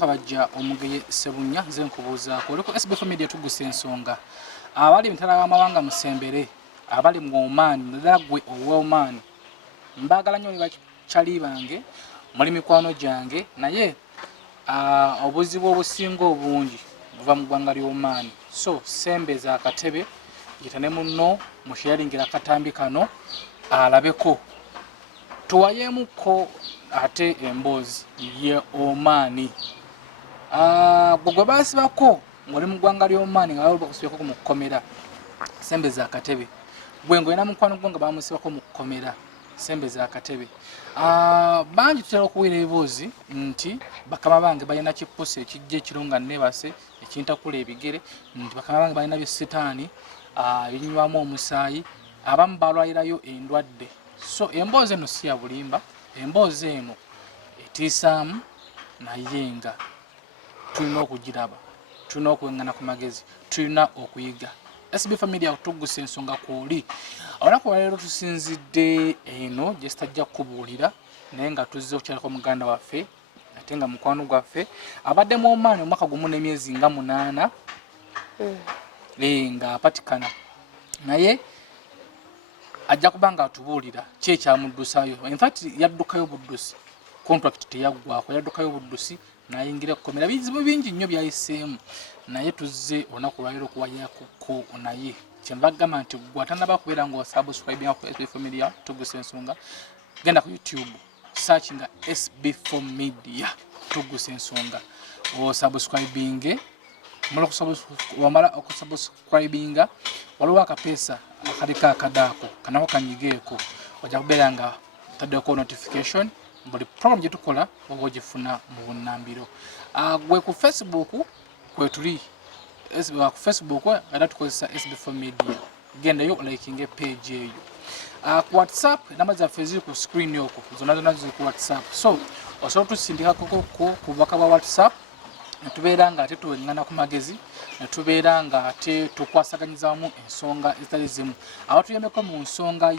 kabajja omugeye Sebunya nze nkubuuzaako oliko SB4 MEDIA tuguse ensonga abali mutala w'amawanga musembere abali mu Oman naddala gwe ow'Oman mbaagala nnyo bakyali bange muli mikwano gyange naye obuzibu obusinga obungi buva mu ggwanga ly'Oman so sembeza akatebe yita ne munno musharingira akatambi kano alabeko tuwayemuko ate emboozi ye Oman gwe baasibako ng'oli mu ggwanga ly'Oman nga bali bakusibako mu kkomera sembeza akatebe gwe ng'olina mukwano gwo nga bamusibako mu kkomera sembeza akatebe bangi tutera okuwera eboozi nti bakama bange balina kipusi ekijja ekirunga nebase ekintakula ebigere nti bakama bange balina byesitaani ebinywamu omusaayi abamu balwalirayo endwadde so emboozi eno si ya bulimba emboozi eno etiisaamu naye nga tulina okugiraba tulina okuwengana ku magezi tulina okuyiga SB4 MEDIA tuguse ensonga kwoli olunaku lwaleero tusinzidde eno gye sitajja kubuulira naye nga tuzze okukyalako muganda waffe ate nga mukwano gwaffe abadde mu Oman omwaka gumu n'emyezi nga 8 nga apatikana naye ajja kuba nga atubuulira ki ekyamuddusayo in fact yaddukayo buddusi contract teyaggwako yaddukayo buddusi nayingira kukomera bizibu bingi nnyo byayiseemu naye tuzze olunaku lwaleero okuwayakuko naye kyembagamba nti gwatana bakubeera nga osubscribing ku SB4 MEDIA tuguse ensonga genda ku YouTube search nga SB4 MEDIA tuguse ensonga osubscribing wamala okusubscribinga waliwo akapeesa akaliko akadaako kanako kanyigeeko ojja kubeera nga taddeko notification buli program gye tukola oba ogifuna mu bunnambiro gwe ku Facebook kwe tuli ku Facebook era tukozesa SB4 MEDIA gendayo likinge page eyo ku WhatsApp namba zaffe ziri ku screen yoko zonna ziri ku WhatsApp so osobola tusindikako ku bubaka bwa WhatsApp netubeera nga ate tuwengana ku magezi netubeera nga ate tukwasaganyizamu ensonga ezitali zimu awo tuyambeko mu nsonga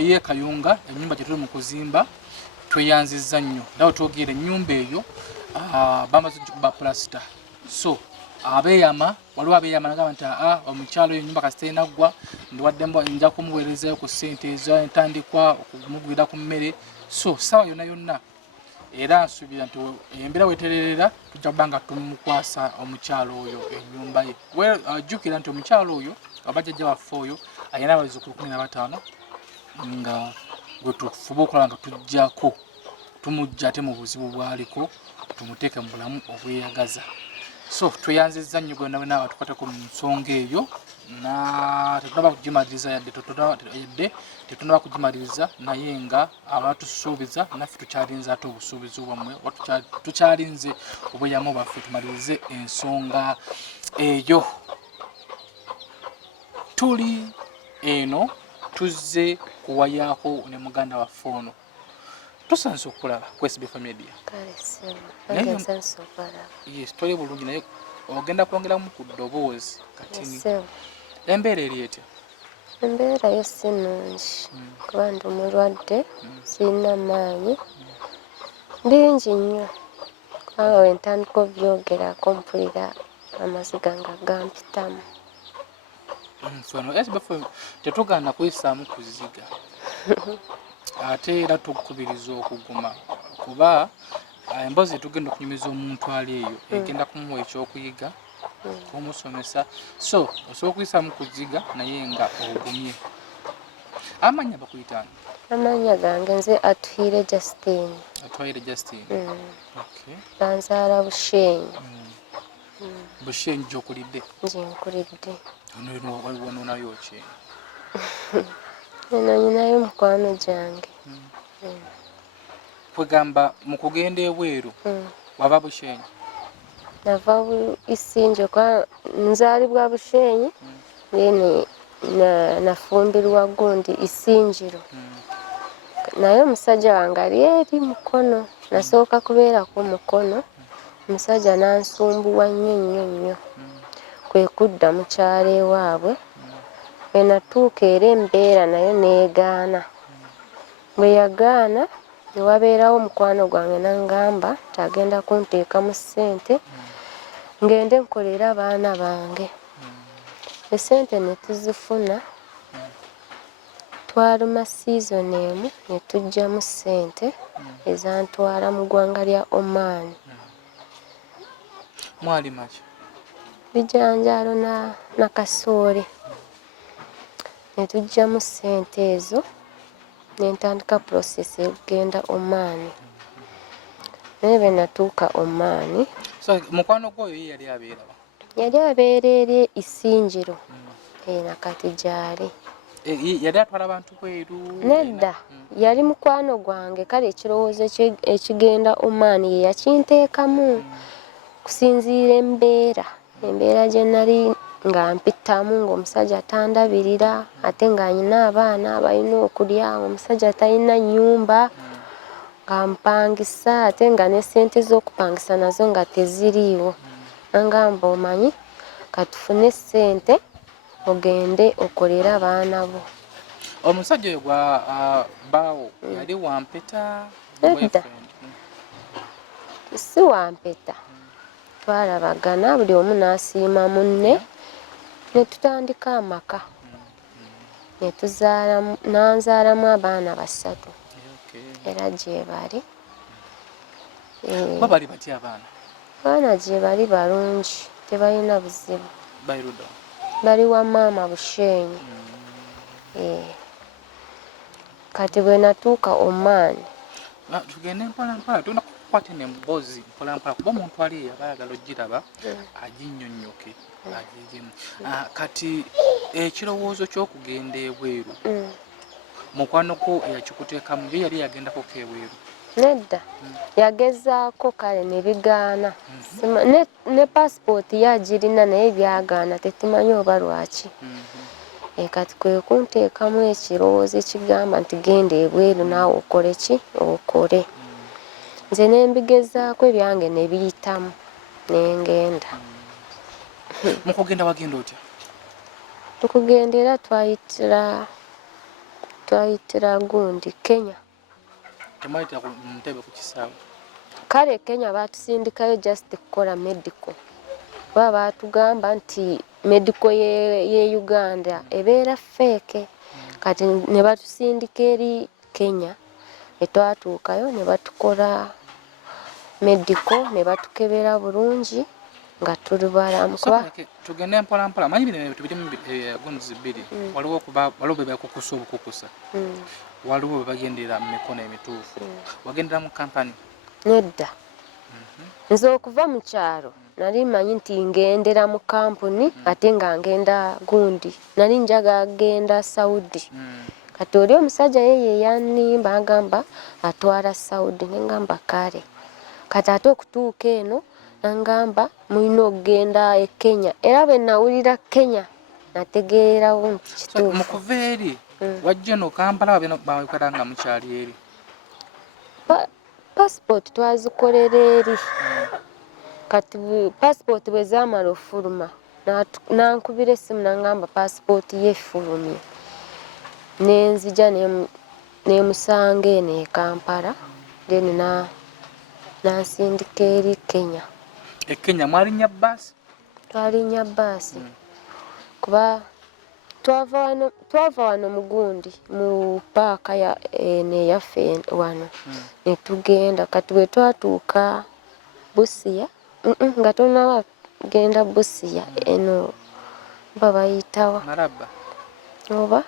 ye Kayunga ennyumba gye tuli mu kuzimba tweyanzizza nnyo nawe twogera ennyumba eyo bamaze okuba plaster so abeeyama waliwo abeeyama nagamba nti omukyalo ennyumba kasita naggwa ndiwadde nja kumuweerezayo ku ssente ezentandikwa okumugwira ku mmere so sawa yonna yonna era nsuubira nti embeera wetererera tujja kuba nga tumukwasa omukyalo oyo ennyumba ye ajjukira nti omukyalo oyo abajjajja baffe oyo alina abazzukulu 15 nga gwe tufuba okulaba nga tujjako tumujja ate mu buzibu bwaliko tumuteeke mu bulamu obweyagaza so tweyanzizza nnyo gonna bwe naaba tukwateko mu nsonga eyo tetunaba kugimaliriza yadde tetunaba kugimaliriza naye nga abatusuubiza naffe tukyalinze ate obusuubizi bwammwe tukyalinze obweyamo baffe tumalirize ensonga eyo tuli eno tuzze kuwayaako ne muganda waffe ono tusanze okulaba ku SB4 MEDIA yes toli bulungi naye ogenda kwongeramu ku ddoboozi katini embeera eri etya embeera yo si nnungi kuba ndi mulwadde sirina maanyi ndingi nnyo kubanga wentandika obyogerako mpulira amaziga nga gampitamu Sono SB4 tetugaana kuyisaamu kuziga ate era tukubiriza okuguma kuba emboozi tugenda okunyumiza omuntu ali eyo egenda kumuwa ekyokuyiga kumusomesa so osobola okuyisaamu kuziga naye nga ogumye amanya bakuyitani amanya gange nze Atuhire Justine okay banzaala Bushenyi Bushenyi gyokulidde nze nkulidde wano nayo ki eno nyinayo mukwano gyange kwegamba mu kugenda ebweru wava Bushenyi nava Isinjo kwa nzaalibwa Bushenyi nafumbirwa gundi Isinjiro naye omusajja wange ali eri Mukono nasooka kubeerako Mukono omusajja nansumbuwa nnyo kwe kudda mukyala ewaabwe bwe natuuka era embeera nayo neegaana bwe yagaana ne wabeerawo mukwano gwange nangamba tagenda kunteekamu ssente ngende nkolera abaana bange. Esente ne tuzifuna twaluma season emu ne tujjamu ssente ezantwala mu ggwanga lya Oman. Mwali maki? Bijanjaalo na kasooli. Ne tujjamu ssente ezo ne ntandika process y'okugenda Oman. Naye bwe natuuka Oman. So mukwano gwoyo ye yali abeera wa? Yali abeera eri Issinjiro. Nakati gyali. Yali atwala abantu bweru? Nedda, yali mukwano gwange kale ekirowoozo ekigenda Oman ye yakinteekamu kusinziira embeera gye nali nga mpitamu ng'omusajja tandabirira ate ng'anyina abaana balina okulya, omusajja talina nnyumba nga mpangisa ate nga ne ssente z'okupangisa nazo nga teziriiwo. Nangamba omanyi katufune ssente ogende okolere abaana bo. Omusajja oyo gwa baawo yali wampeta? Nedda, si wampeta. Twalabagana buli omu n'asiima munne ne tutandika amaka. Ne nanzaalamu abaana 3 era gye bali. Bali batya abaana? Abaana gye bali balungi, tebalina buzibu. Bali wa maama Busheenyi. Kati bwe natuuka Oman. Tugende mpolampola, tugenda kukwata emboozi mpolampola kuba omuntu ali aba ayagala ogiraba aginnyonnyoke agirimu. Kati ekirowoozo ky'okugenda ebweru mukwano gwo eyakikuteekamu ye yali yagendako ebweru? Nedda, yagezaako kale ne bigaana. Ne passport yagirina naye byagaana, tetumanyi oba lwaki. Kati kwe kunteekamu ekirowoozo ekigamba nti genda ebweru naawe okole ki? Okole. Nze ne mbigezaako ebyange ne biyitamu ne ngenda. Mu kugenda wagenda otya? Tukugenda era twayitira gundi Kenya. Temwayitira ku Ntebe ku kisaawe? Kale Kenya baatusindikayo just kukola medical. Baba baatugamba nti medical ye Uganda ebeera fake. Kati ne batusindika eri Kenya. Twatuukayo ne batukola medical ne batukebera bulungi nga tuli balamu. Tugende mpolampola, manyi bino ebintu birimu gonzi bbiri. Waliwo bwe bakukusa obukukusa, waliwo bwe bagendera mu mikono emituufu. Wagendera mu kampani? Nedda. Nze okuva mu kyalo nali manyi nti ngendera mu kampuni ate nga ngenda gundi. Nali njagala genda Saudi. Kati oli omusajja ye yannimba agamba atwala Saudi. Ne ngamba kale. Kati ate okutuuka eno nangamba mulina okugenda e Kenya. Era bwe nawulira Kenya nategeerawo nti kituufu. Mu kuva eri wajja no Kampala bawekwera nga mukyali eri? Passport twazikolera eri. Kati passport bwe zaamala ofuluma nankubira essimu nangamba passport ye effulumye. Nenzija nemusanga eno e Kampala then nansindika eri Kenya. E Kenya mwalinnya bbaasi? Twalinnya bbaasi. Kuba twava wano mu gundi mu paaka eyaffe wano ne tugenda. Kati bwe twatuuka Busia nga tonaba genda Busia eno babayitawa Maraba oba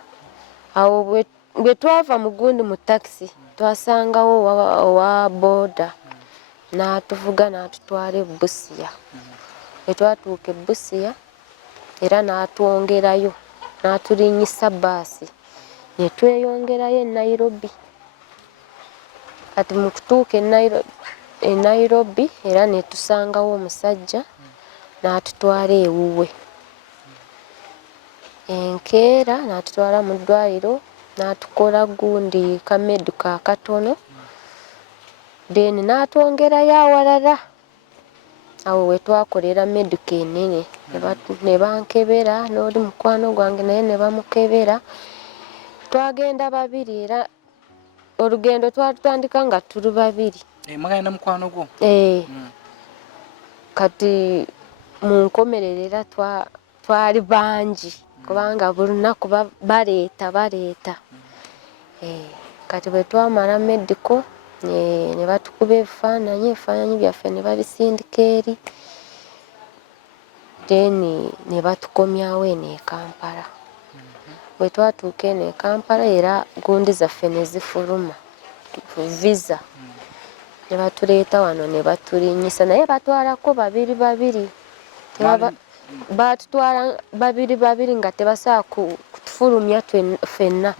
awo bwe twava mu gundi mu taxi twasangawo owa boda n'atuvuga n'atutwala e Busia. Bwe twatuuka e Busia era n'atwongerayo n'atulinnyisa bbaasi ne tweyongerayo e Nairobi. Kati mu kutuuka e Nairobi era ne tusangawo omusajja n'atutwala ewuwe. Enkeera n'atutwala mu ddwaliro n'atukola gundi kamedu ka katono then n'atwongerayo awalala. Awo we twakolera medical enene ne bankebera n'oli mukwano gwange naye ne bamukebera. Twagenda babiri era olugendo twatandika nga tuli babiri. Mwagala na mukwano gwo? Kati mu nkomerera twali bangi kubanga buli lunaku baleeta. Kati bwe twamala medical ne batukuba ebifaananyi byaffe ne babisindika eri. Then ne batukomyawo eno e Kampala. Bwe twatuuka eno e Kampala era gundi zaffe ne zifuluma visa. Ne batuleeta wano ne batulinnyisa naye batwalako babiri. Batutwala babiri nga tebasobola kutufulumya ffenna.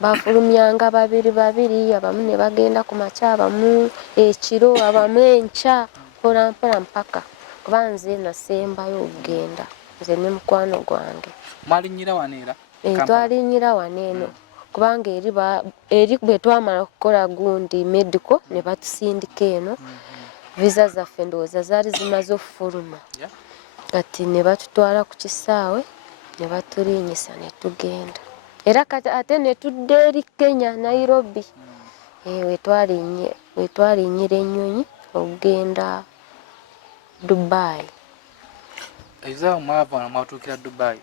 Bafulumyanga babiri, abamu ne bagenda ku makya, abamu ekiro, abamu enkya, mpola mpaka kuba nze nasembayo okugenda nze ne mukwano gwange. Mwalinnyira wano era? Twalinnyira wano eno kubanga eri bwe twamala okukola gundi medical ne batusindika eno. Visa zaffe ndowooza zaali zimaze okufuluma. Kati ne batutwala ku kisaawe ne batulinnyisa ne tugenda. Era kati ate ne tudda eri Kenya, Nairobi. We twalinnyira ennyonyi okugenda Dubai. Ezaawo mwava wano mwatuukira Dubai?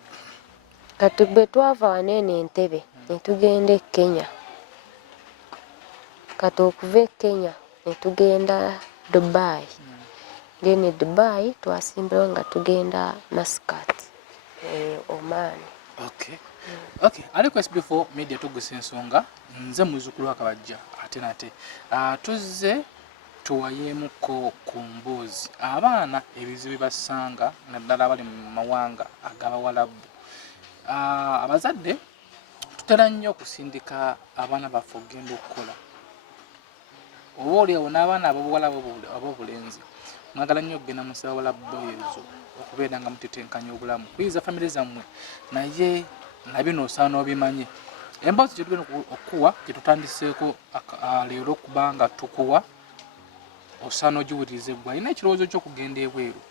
Kati bwe twava wano eno Entebbe ne tugenda e Kenya. Kati okuva e Kenya ne tugenda Dubai. Then Dubai twasimbirawo nga tugenda Muscat, Oman. Okay. Aliko SB4 media tuguse ensonga nze muzzukulu akabajja ate nate. Tuzze tuwayeemuko ku mboozi. Abaana ebizibu basanga naddala abali mu mawanga ag'Abawalabu. Abazadde tutera nnyo okusindika abaana baffe okugenda okukola. Oba oliawo n'abaana ab'obuwala ab'obulenzi mwagala nnyo okugenda mu Abawalabu ezo okubeera nga mutetenkanya obulamu kuyiza famire zammwe naye nabyo n'osaana obimanye. Emboozi gye tugenda okukuwa gye tutandiseeko leero kubanga tukuwa osaana ogiwulirize gwe alina ekirowoozo ky'okugenda ebweru.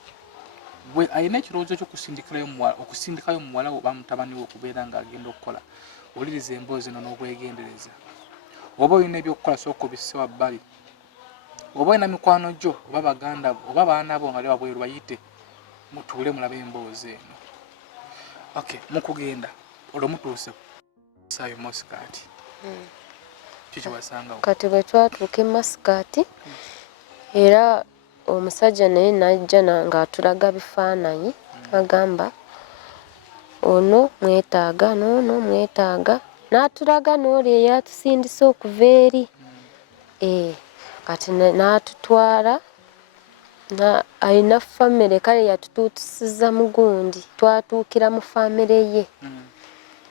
Gwe alina ekirowoozo okusindikayo muwala oba mutabani we okubeera ng'agenda okukola. Wuliriza emboozi eno n'obwegendereza. Oba olina ebyokukola sooka obisse wabbali. Oba olina mikwano gyo oba baganda bo oba baana bo nga bali wabweru bayite mutuule mulabe emboozi eno. Okay, mukugenda olwo mutuuse kusaayo Muscat. Kiki wasangawo? Kati bwe twatuuka e Muscat era omusajja naye najja ng'atulaga bifaananyi agamba ono mwetaaga n'ono mwetaaga n'atulaga n'oli eyatusindise okuva eri. Kati n'atutwala alina famire kale yatutuusiza mu gundi twatuukira mu famire ye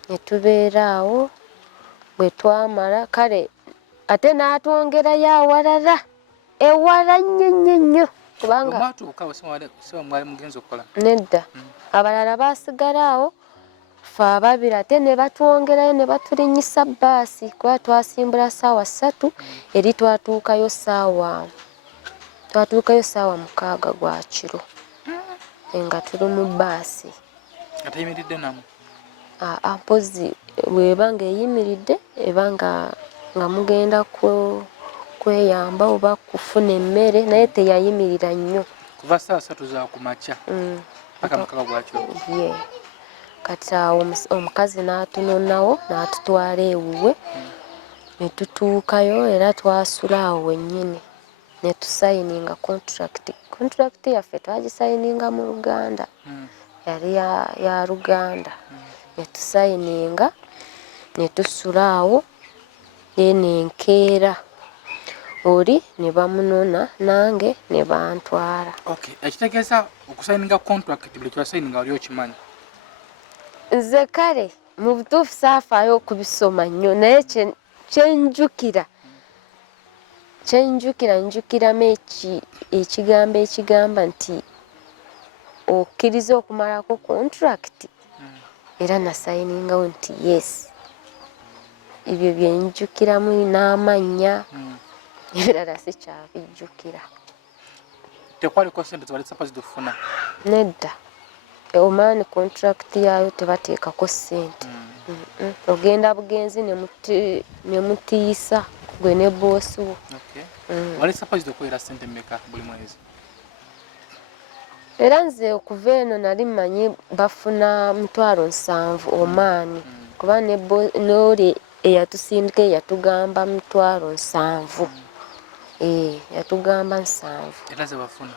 ne tubeera awo. Bwe twamala kale ate n'atwongerayo awalala ewala nnyo kubanga mwatuuka mwali mugenzi okukola nedda abalala baasigala awo ffe ababiri ate ne batwongerayo ne batulinnyisa bbaasi kuba twasimbula ssaawa 3 eri twatuukayo ssaawa 6 gwa kiro nga tuli mu bbaasi. Atayimiridde namu? Mpozi bw'eba ng'eyimiridde eba nga mugenda kweyamba oba kufuna emmere naye teyayimirira nnyo. Kuva ssaawa 3 za ku makya paka 6 gwa kiro? Kati awo omukazi n'atunonawo n'atutwala ewuwe ne tutuukayo era twasula awo wennyini ne tusayininga contract yaffe twagisayininga mu Luganda. Yali ya Luganda. Ne tusayininga ne tusula awo enkeera oli ne bamunona nange ne bantwala. Ekitegeeza okusayininga contract buli kyasayininga oli okimanyi? Nze kale mu butuufu saafaayo okubisoma nnyo naye njukiramu ekigambo ekigamba nti okkiriza okumalako contract era nasayiningawo nti yes. Ebyo byenjukiramu n'amannya ebirala sikyabijjukira. Tekwaliko ssente zibali suppose tufuna? Nedda. Omaani contract yaayo tebateekako ssente. Ogenda bugenzi ne mutiisa gwe ne boss wo. Wali supposed okubeera ssente mmeka buli mwezi? Era nze okuva eno nali mmanyi bafuna 7,000 omaani kuba n'oli eyatusindika yatugamba 7,000. Yatugamba 7. Era ze bafuna?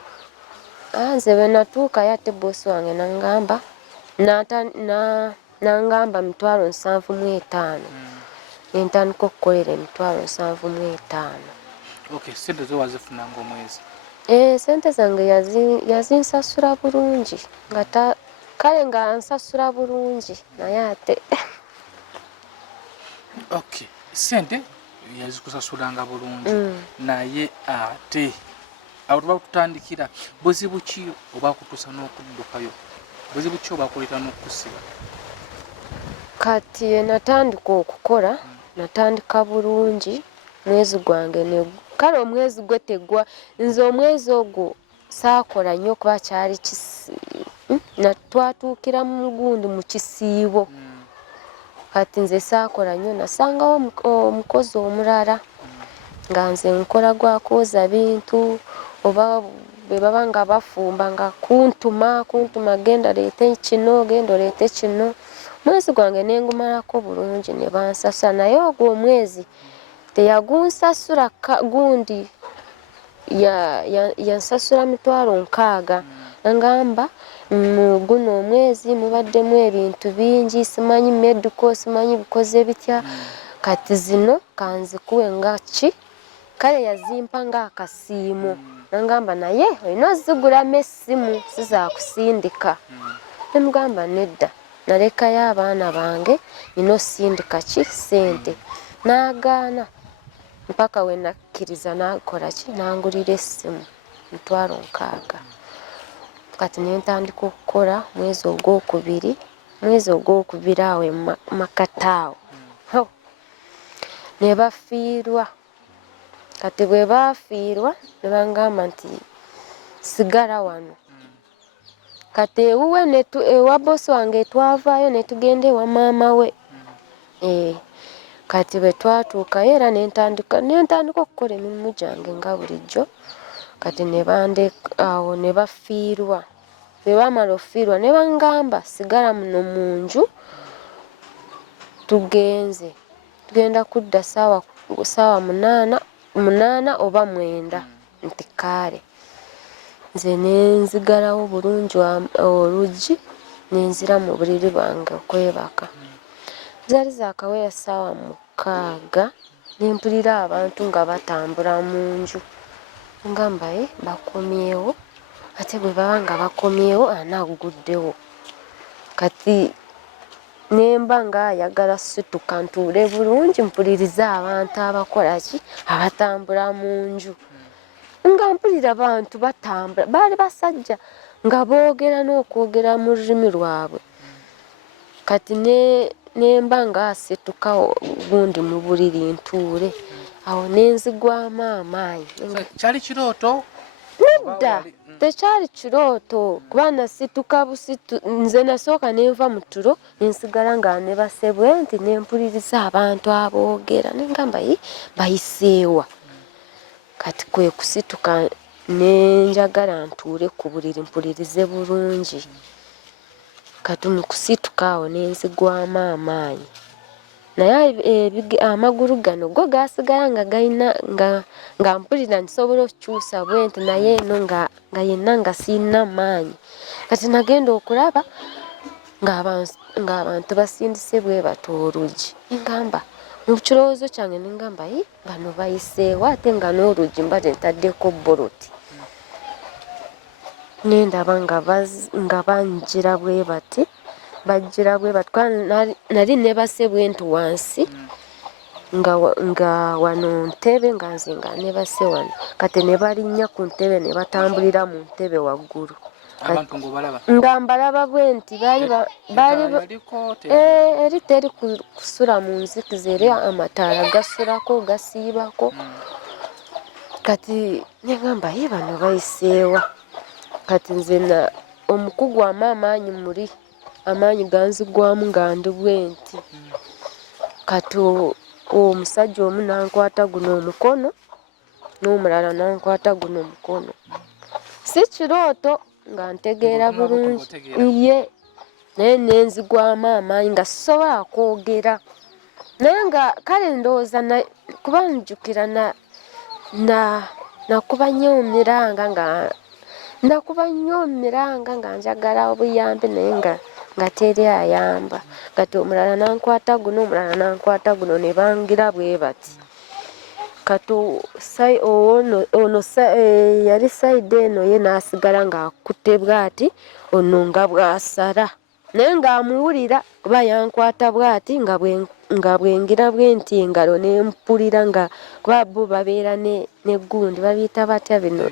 Nze bwe natuukayo ate boosi wange nangamba 7,500 nentandika okukolera 7,500. Okay, sente zo wazifunanga omwezi? Sente zange yazinsasula bulungi kale nga nsasula bulungi naye ate okay, sente yazikusasulanga bulungi naye ate awo tuba tutandikira buzibu ki oba kutuusa n'okuddukayo? Buzibu ki oba kuleeta n'okusiba? kati natandika okukola natandika bulungi mwezi gwange kale omwezi gwe tegwa nze omwezi ogwo saakola nnyo kuba kyali twatuukira mu gundi mu kisiibo. Kati nze saakola nnyo nasangawo omukozi omulala nga nze nkola gwakooza bintu oba bwe baba nga bafumba nga kuntuma genda leete kino genda oleete kino. Mwezi gwange nengumalako bulungi ne bansasula naye ogwo omwezi teyagunsasula gundi yansasula 60,000. Ngamba guno omwezi mubaddemu ebintu bingi simanyi medical simanyi bikoze bitya kati zino kanzikuwe nga ki kale yazimpa nga akasiimo nangamba naye olina ozigulamu essimu sizakusindika. Nemugamba nedda nalekayo abaana bange nina osindika ki sente n'agaana mpaka we nakkiriza nakola ki nangulira essimu 60,000. Kati nentandika okukola mwezi ogwokubiri awo makataawo ne bafiirwa. Kati bwe bafiirwa ne bangamba nti sigala wano. Kati ewuwe ewa bosi wange twavaayo ne tugenda ewa maama we. Kati bwe twatuukayo era nentandika okukola emirimu gyange nga bulijjo. Kati awo ne bafiirwa. Bwe baamala ofiirwa ne bangamba sigala muno mu nju tugenda kudda ssaawa 8 oba 9 nti kaale. Nze nenzigalawo bulungi oluggi nenzira mu buliri bwange okwebaka. Zaali zaakawera ssaawa 6 nempulira abantu nga batambula mu nju. Ngamba bakomyewo ate bwe baba nga bakomyewo anaaguddewo. Kati nemba nga ayagala situka ntuule bulungi mpulirize abantu abakola ki abatambula mu nju. Nga mpulira abantu batambula baali basajja nga boogera n'okwogera mu lulimi lwabwe. Kati nemba nga asituka gundi mu buliri ntuule awo nenzigwamu amaanyi. Kyali kirooto? Nedda tekyali kirooto kuba nasituka nze nasooka nenva mu tulo nensigala nga ne basebwe nti nempuliriza abantu aboogera nengamba bayiseewa. Kati kwe kusituka nenjagala ntuule ku buliri mpulirize bulungi. Kati mu kusituka awo nenzigwamu amaanyi naye amagulu gano go gasigala nga galina nga mpulira nsobola okukyusa bwenti naye eno nga yenna nga sirina maanyi. Kati nagenda okulaba ng'abantu basindise bwe bato oluggi. Ngamba mu kirowoozo kyange nengamba bano bayiseewo ate nga n'oluggi mbadde ntaddeko boloti. Nendaba nga banjira bwe bati nali nebase bwentu wansi nga wano ntebe nga nze nga nebase wano. Kati ne balinnya ku ntebe ne batambulira mu ntebe waggulu. Nga mbalaba bwenti eri teri kusula mu nzikiza eri amataala gasulako gasiibako. Kati negamba bano bayiseewa. Kati nze omukugu amaanyi amaanyi ganzigwamu nga ndi bwenti. Kati omusajja omu nankwata guno omukono n'omulala nankwata guno omukono. Si kirooto nga ntegeera bulungi ye naye nenzigwamu amaanyi nga sisobola kwogera naye nga kale ndowooza kuba njukira nakuba nnyo mu miranga nga njagala obuyambi naye nga teri ayamba. Kati omulala nankwata guno omulala nankwata guno ne bangira bwe bati. Kati ono yali sayidi eno ye n'asigala ng'akutte bw'ati ono nga bw'asala naye ng'amuwulira kuba yankwata bw'ati nga bwengira bwe nti engalo n'empulira nga kuba bo babeera n'eggundi babiyita batya bino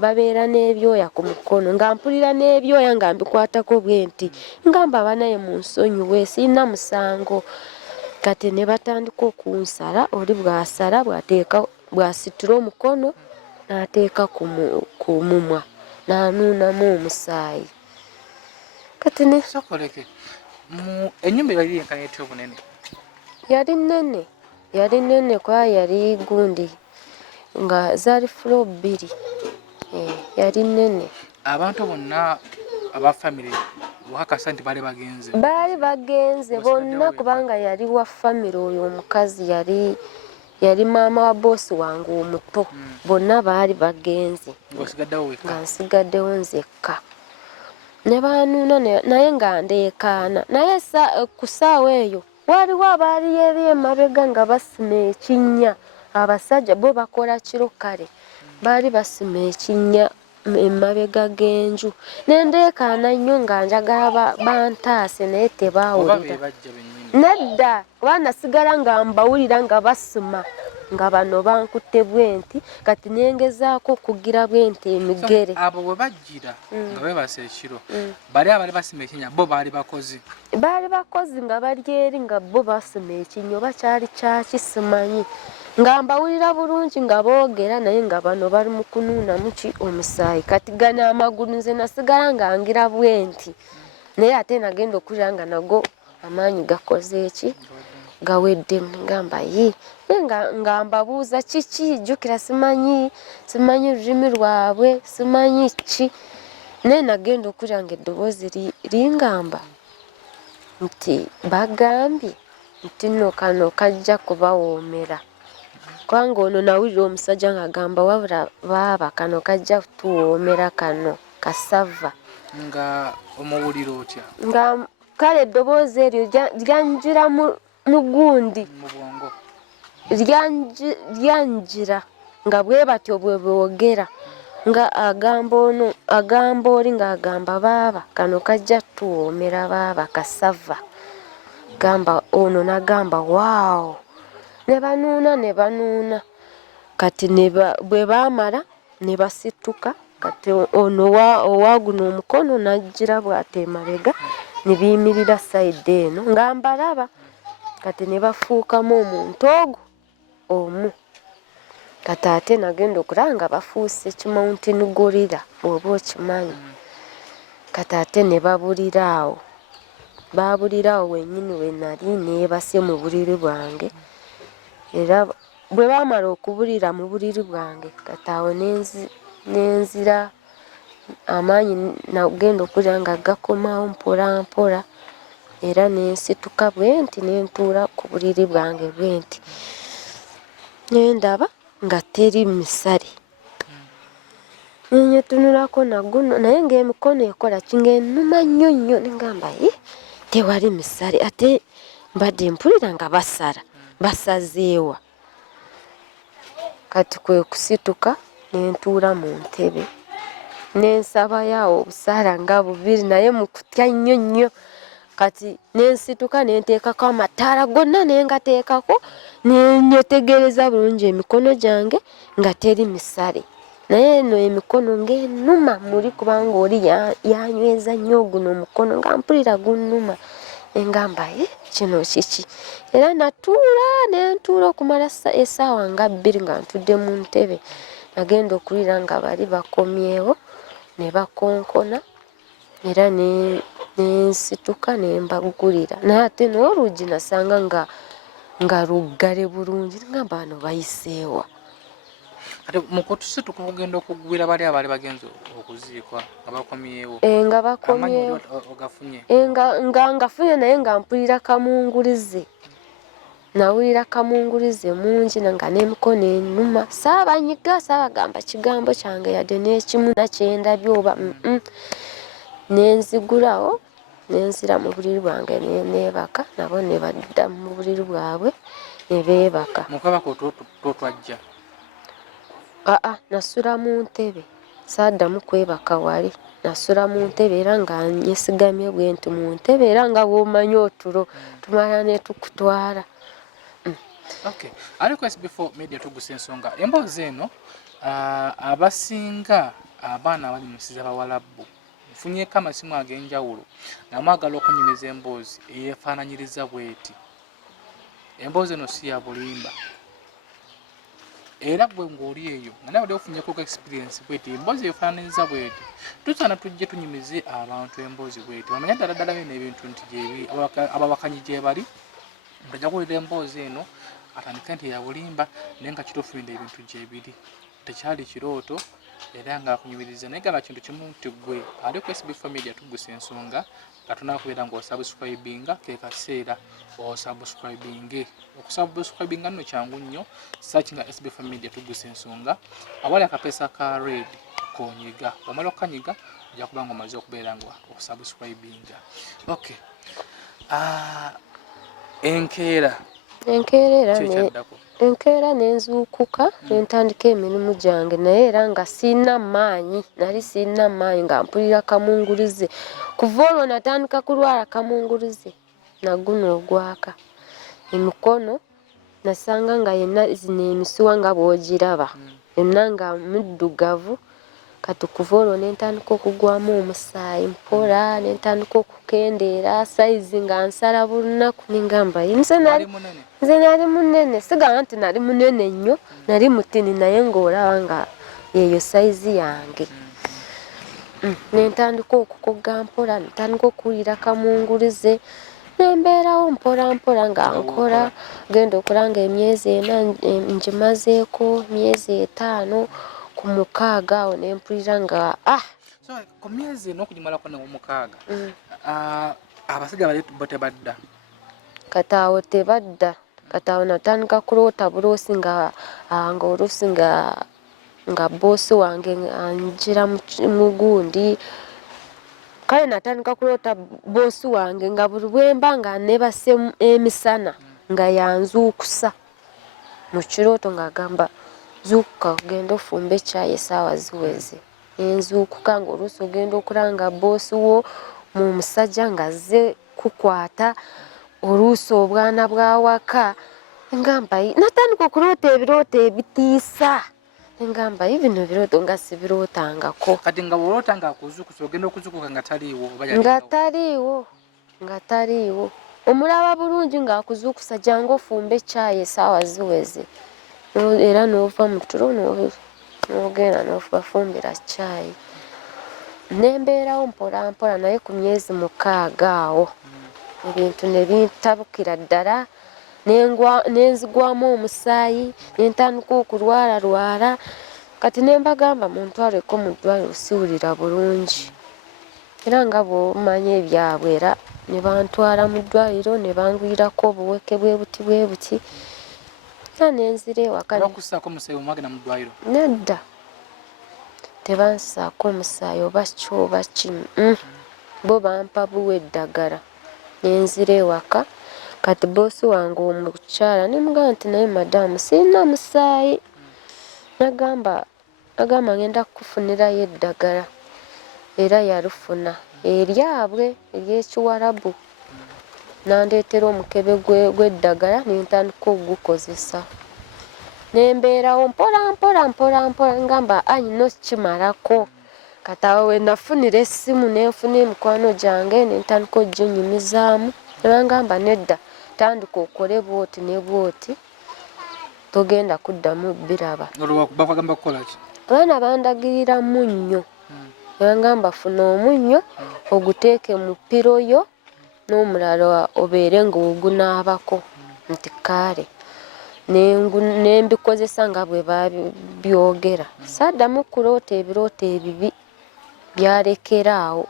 babeera n'ebyoya ku mukono nga mpulira n'ebyoya nga mbikwatako bwe nti ngamba banaye mu nsonyiwe sirina musango. Kati ne batandika okunsala oli bw'asala bw'asitula omukono n'ateeka ku mumwa n'anuunamu omusaayi. Kati ne sokoleke ennyumba yali yenkana etya obunene? Yali nnene kwa yali gundi nga zaali fulo 2 yali nnene. Abantu bonna aba family wakasa nti baali bagenze bonna kubanga yali wa family oyo omukazi yali maama wa boosi wange omuto bonna baali bagenze nga nsigaddewo nzekka ne baanuuna naye nga ndeekaana naye ku ssaawa eyo waaliwo abaali eri emabega nga basima ekinnya. Abasajja bo bakola kiro kale baali basima ekinnya emabega g'enju nendeekaana nnyo nga njagala bantaase naye tebaawulira. Nedda kuba nasigala nga mbawulira nga basima nga bano bankutte bwe nti kati nengezaako okugira bwe nti emigere. Abo bwe bajjira nga beebase ekiro bali abaali basima ekinnya bo baali bakozi nga bali eri nga bo basima ekinnya oba kyali kyakisimanyi nga mbawulira bulungi nga boogera naye nga bano bali mu kunuunamu ki omusaayi. Kati gano amagulu nze nasigala nga ngira bwe nti naye ate nagenda okulira nga nago amaanyi gakoze eki gawedde ngamba nga mbabuuza kiki jjukira simanyi lulimi lwabwe simanyi ki naye nagenda okulira nga eddoboozi lingamba nti bagambye nti nno kano kajja kubawoomera kubanga ono nawulira omusajja ng'agamba wabula baaba kano kajja kutuwoomera kano kasava. Nga omuwulira otya? Nga kale eddoboozi eryo lyanjira mu gundi lyanjira nga bwe batyo bwe boogera nga agamba oli ng'agamba baaba kano kajja tuwoomera baaba kasava gamba ono nagamba waawo ne banuuna kati bwe baamala ne basituka kati ono owaguno omukono najjira bw'ate emabega ne biyimirira sayidi eno nga mbalaba kati ne bafuukamu omuntu ogwo omu kati ate nagenda okulaba nga bafuuse kimountain gorilla bw'oba okimanyi. Kati ate ne babuliraawo wennyini we nali neebase mu buliri bwange era bwe baamala okubulira mu buliri bwange kati awo nenzira amaanyi nagenda okulira nga gakomawo mpola mpola era nensituka bwe nti nentuula ku buliri bwange bwe nti nendaba nga teri misale nenyetunulako naguno naye ng'emikono ekola kingennuma nnyo nengamba tewali misale ate mbadde mpulira nga basazeewa. Kati kwe kusituka nentuula mu ntebe nensabayo obusaala nga 2 naye mu kutya nnyo kati nensituka nenteekako amataala gonna nengateekako nenyetegereza bulungi emikono gyange nga teri misale naye eno emikono ng'ennuma muli kubanga oli yanyweza nnyo guno omukono nga mpulira gunnuma engamba kino kiki era nentuula okumala essaawa nga 2 nga ntudde mu ntebe nagenda okulira nga bali bakomyewo ne bakonkona era nensituka nembagulira naye ate n'oluggi nasanga nga nga luggale bulungi ngamba bano bayiseewa. Ate mukotuse tukugenda okugwira bali abali bagenzo okuziikwa nga bakomyewo. Nga bakomyewo. Ogafunye. Nga ngafunye naye nga mpulira kamungulize. Nawulira kamungulize mungi nga n'emikono ennuma. Saabanyiga saabagamba kigambo kyange yadde n'ekimu nakyendabye oba nenzigulawo nenzira mu buliri bwange neebaka nabo ne badda mu buliri bwabwe ne beebaka. Mukabako totwajja? Nasula mu ntebe. Saaddamu kwebaka wali. Nasula mu ntebe era nga nyesigamye bwe nti mu ntebe era nga bw'omanyi otulo tumala ne tukutwala. Okay. Ariko SB4 media tuguse ensonga. Emboozi eno abasinga abaana abali mu nsi z'Abawalabu nfunyeko amasimu ag'enjawulo namwagala okunyumiza emboozi eyefaananyiriza bweti. Emboozi eno si ya bulimba. Era gwe ng'oli eyo nga nawe ofunyeko experience bweti emboozi eyefaananyiriza bweti. Tusaana tujje tunyumize abantu emboozi bweti. Bamanya ddala ddala bino ebintu nti gyebi abawakanyi gye bali bajja kuwulira emboozi eno atandika nti ya bulimba naye nga kituufu bino ebintu gyebiri tekyali kirooto era nga akunyumiriza naye gamba kintu kimu nti gwe ali ku SB4 media tugusa ensonga nga tunakubeera ng'osubscribinga ke kaseera osubscribinge. Okusubscribinga nno kyangu nnyo search nga SB4 media tugusa ensonga awali akapeesa ka red konyiga omala okukanyiga ojja kuba nga omaze okubeera nga osubscribinga. Okay. Enkeera nenzuukuka nentandika emirimu gyange naye era nga sirina maanyi nga mpulira kamungulize. Kuva olwo natandika kulwala kamungulize naguno ogwaka. Emikono nasanga nga yenna zino emisuwa nga bw'ogiraba yonna nga middugavu. Kati kuva olwo nentandika okugwamu omusaayi mpola nentandika okukendeera sayizi nga nsala bulunaku nengamba nze nali munene sigamba nti nali munene nnyo nali mutini naye ng'olaba nga yeeyo sayizi yange. Nentandika okukoga mpola nentandika okuwulira kamungulize nembeerawo mpola nga nkola genda okola nga emyezi 4 ngimazeeko myezi 5 ku 6 awo nempulira nga so ku myezi n'okugimalako ne 6 abasiga bali tebadda kataawo tebadda. Kataawo natandika kuloota buloosi nga oluusi nga boosi wange anjira mu gundi. Kale natandika kuloota boosi wange nga buli bwemba nga nebase emisana nga yanzuukusa mu kirooto ng'agamba zuukuka ogenda ofumba ekyayi essaawa ziweze. Enzuukuka ng'oluusi ogenda okulanga boosi wo mu musajja nga azze kukwata oluusi obwana bw'awaka. Engamba natandika okuloota ebirooto ebitiisa. Engamba bino ebirooto nga sibirootangako. Kati nga bw'oloota nga akuzuukusa ogenda okuzuukuka nga taliiwo. Omulaba bulungi ng'akuzuukusa jangu ofumba ekyayi essaawa ziweze. Era n'ova mu tulo n'ogenda n'obafumbira caayi. Nembeerawo mpola naye ku myezi 6 awo ebintu ne bintabukira ddala nenzigwamu omusaayi nentandika okulwala. Kati nembagamba muntwaleko mu ddwaliro siwulira bulungi era nga bw'omanyi ebyabwe era ne bantwala mu ddwaliro ne bangwirako obuweke bwe buti nenzira ewaka. Bakussaako omusaayi omwagenda mu ddwaliro? Nedda tebansaako omusaayi oba ki bo bampa buwa eddagala nenzira ewaka. Kati boosi wange omukyala nemugamba nti naye madamu sirina musaayi. Agamba ngenda kukufunirayo eddagala era yalufuna eryabwe ery'Ekiwarabu. Nandeetera omukebe gw'eddagala nentandika ogukozesa. Nembeerawo mpola ngamba nyina kimalako. Kati awo we nafunira essimu nenfuna emikwano gyange nentandika oginyumizaamu. Nebangamba nedda tandika okole bwoti ne bwoti togenda kuddamu biraba. Bakugamba kukola ki? Abaana bandagirira munnyo. Nebangamba funa omunnyo oguteeke mu piroyo n'omulala obeere ng'ogunaabako nti kale nembikozesa nga bwe babyogera saddamu kuloota ebirooto ebibi byalekeraawo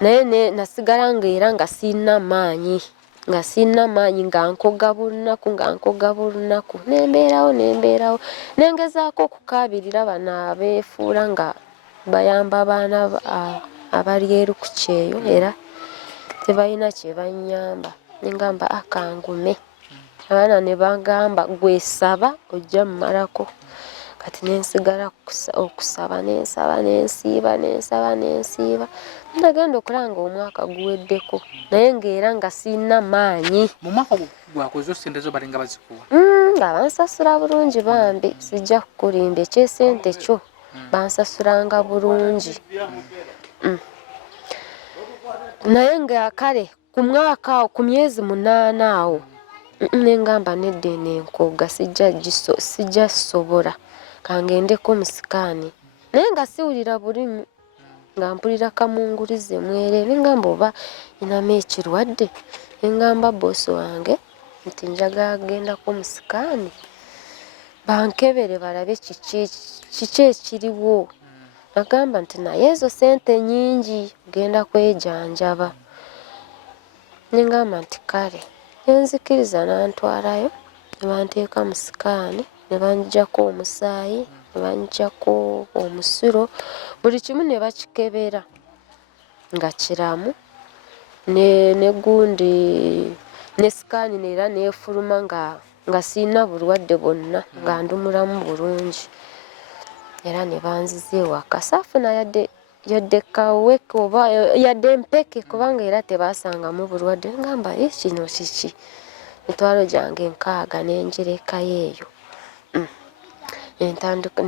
naye nasigala ngaera nga sirina maanyi nga nkoga bulunaku nembeerawo nengezaako okukaabirira bano abeefuula nga bayamba abaana abali erukuki eyo era tebalina kye bannyamba nengamba akangume abaana ne bagamba gwesaba ojja mumalako kati nensigala okusaba nensiiba nagenda okulanga omwaka guweddeko naye ngaera nga sirina maanyi. Mu mwaka gwakoze sente zo balinga bazikuwa nga bansasula bulungi bambi sijja kukulimba ekyesente kyo bansasulanga bulungi naye nga kale ku mwaka awo ku myezi 8 awo nengamba nedde nenkoga sijja sobola kangendeko musikaani naye nga siwulira bulimu nga mpulira kamungulize mwere nengamba oba inamu ekirwadde nengamba bosi wange nti njagala kugendako musikaani bankebere balabe kiki ekiriwo nagamba nti naye ezo sente nyingi genda kwejanjaba nengamba nti kale nenzikiriza nantwalayo nebanteeka mu sikaani nebanjjako omusaayi nebanjjako omusulo buli kimu ne bakikebera nga kiramu ne gundi ne sikaani neera neefuluma nga sirina bulwadde bwonna nga ndi mulamu bulungi era ne banziza ewaka saafuna yadde kaweke oba yadde mpeke kubanga era tebasangamu bulwadde ngamba kino kiki mitwalo gyange 6 nenjirekayo eyo entandika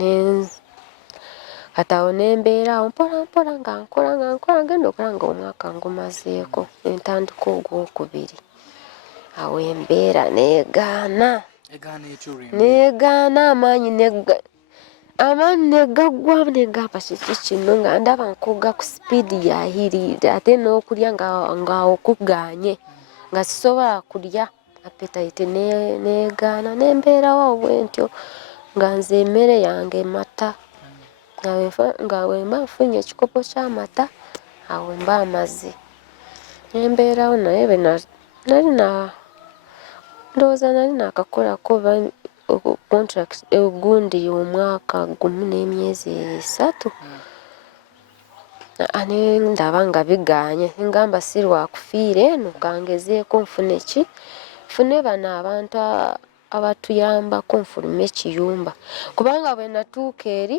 katawo nembeerawo mpola nga nkola ngenda okulanga omwaka ngumazeeko entandika ogwokubiri awo embeera negaana amaanyi negagwa negamba kiki kino nga ndaba nkoga ku sipiidi yahiriire ate n'okulya nga okuganye nga sisobola kulya appetite negaana nembeerawo bwentyo nga nze emmere yange mata nga wemba nfunye ekikopo ky'amata awo mba amaze nembeerawo naye ndowooza nali nakakolako contract gundi omwaka gumu n'emyezi 3 ndaba nga biganye ngamba si lwakufiira eno kangezeeko nfune bano abantu abatuyambako nfulume ekiyumba kubanga bwe natuuka eri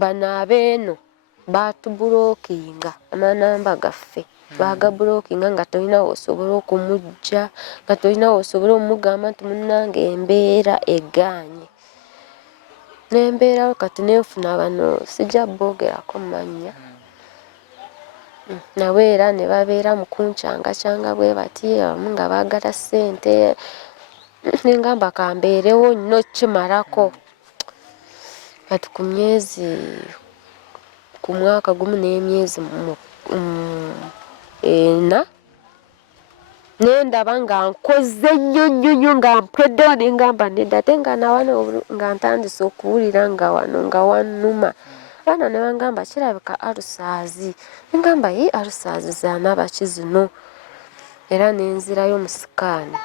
bano abeeno batubulookinga amanamba gaffe bagabulookinga nga tolina wosobola okumujja nga tolina wosobola omugamba nti munnange embeera eganye nembeerawo kati nenfuna bano sijja boogerako mannya nabo era ne babeera mu kunkyanga bwe bati abamu nga baagala ssente nengamba kambeerewo nnyo kimalako kati ku mwaka gumu n'emyezi 4 nendaba nga nkoze nnyo nga mpeddewo nengamba nedda ate nga nawano nga ntandise okuwulira nga wano nga wannuma bano ne bangamba kirabika alusaazi nengamba alusaazi zanabaki zino era nenzirayo mu sikaani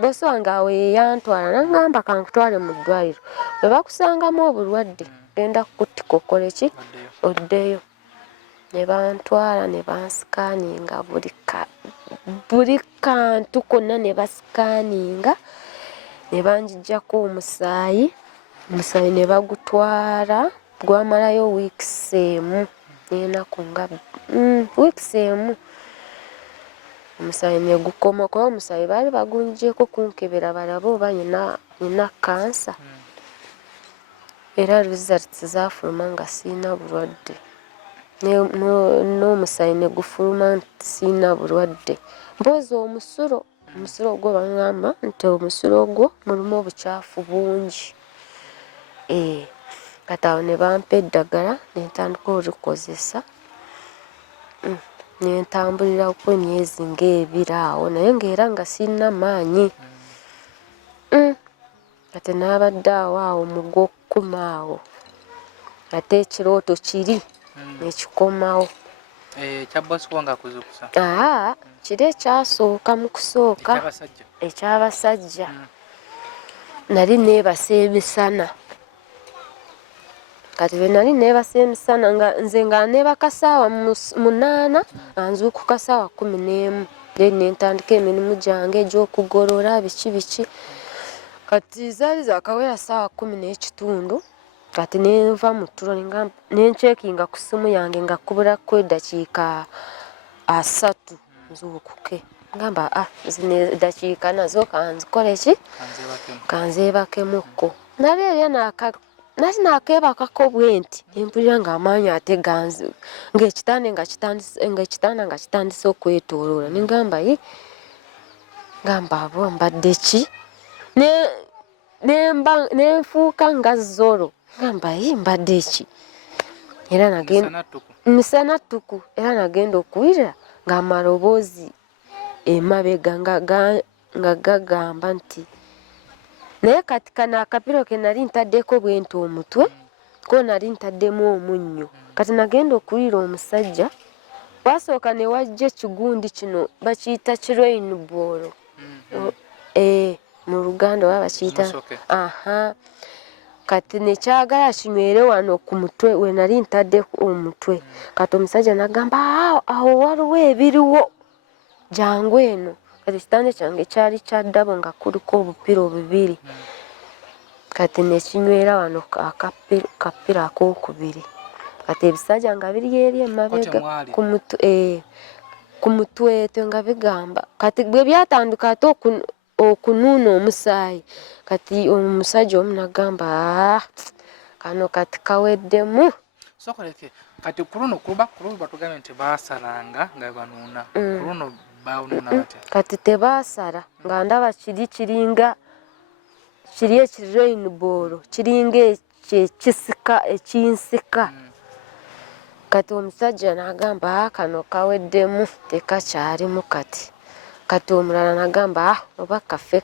bosi wange awo yeyantwala nangamba kankutwale mu ddwaliro bwe bakusangamu obulwadde genda kukutika okole ki oddeyo ne bantwala ne bansikaaninga buli kantu konna ne basikaaninga ne banjijjako omusaayi ne bagutwala gwamalayo wiikisi emu n'enaku nga wiikisi emu omusaayi ne gukoma kuba omusaayi baali bagunjeko kunkebera balabe oba nina kansa era results zafuluma nga sirina bulwadde n'omusaayi ne gufuluma nti sirina bulwadde mpozi omusulo ogwo baŋŋamba nti omusulo ogwo mulimu obukyafu bungi kati awo ne bampa eddagala nentandika olikozesa nentambuliraku emyezi ng'ebiri awo naye ngaera nga sirina maanyi Kati n'abadde awo mugo kumaawo ate ekirooto kiri nekikomawo. Kya boss wanga kuzukusa. Kiri ekyasooka mu kusooka ekyabasajja. Nali neebasa emisana. Kati bwe nali neebasa emisana nze nga neebaka ssaawa 8 nga nzuukuka ssaawa 11 then nentandika emirimu gyange egy'okugolola biki. Kati zaali zaakawera ssaawa 10:30. Kati nenva mu tulo nencekinga ku ssimu yange nga kubulako eddakiika 3 nzuukuke. Ngamba zino eddakiika nazo kanzikole ki? Kanzeebakemukko. Nali era nali nakeebakako bwe nti empulira ng'amaanyi ate ganzi ng'ekitanda nga kitandise okwetooloola. Ngamba abo mbadde ki? Nenfuuka nga Zoro. Ngamba mbadde ki? Era nagenda misana ttuku. Era nagenda okuwulira ng'amaloboozi emabega nga gagamba nti naye kati kano akapiro ke nali ntaddeko bwe nti omutwe ko nali ntaddemu omunnyo. Kati nagenda okuwulira omusajja wasooka ne wajja ekigundi kino bakiyita kirwainibolo. Mu Luganda oba bakiyita kati nekyagala kinywere wano ku mutwe we nali ntadde omutwe. Kati omusajja nagamba awo waliwo ebiriwo jangu eno. Kati ekitanda kyange kyali kya ddabo nga kuliko obupiro 2. Kati nekinywera wano akapiro ak'okubiri. Kati ebisajja nga biri eri emabega ku mutwe nga bigamba. Kati bwe byatandika ate okunuuna omusaayi. Kati omusajja omu nagamba kano kati kaweddemu. Kati kuruno kuba batugambye nti baasalanga nga banuuna. Kuruno baanuuna batya? Kati tebaasala nga ndaba kiringa kiri ekirainibolo kiringa ekinsika. Kati omusajja nagamba kano kaweddemu tekakyalimu kati. Kati omulala nagamba oba kafe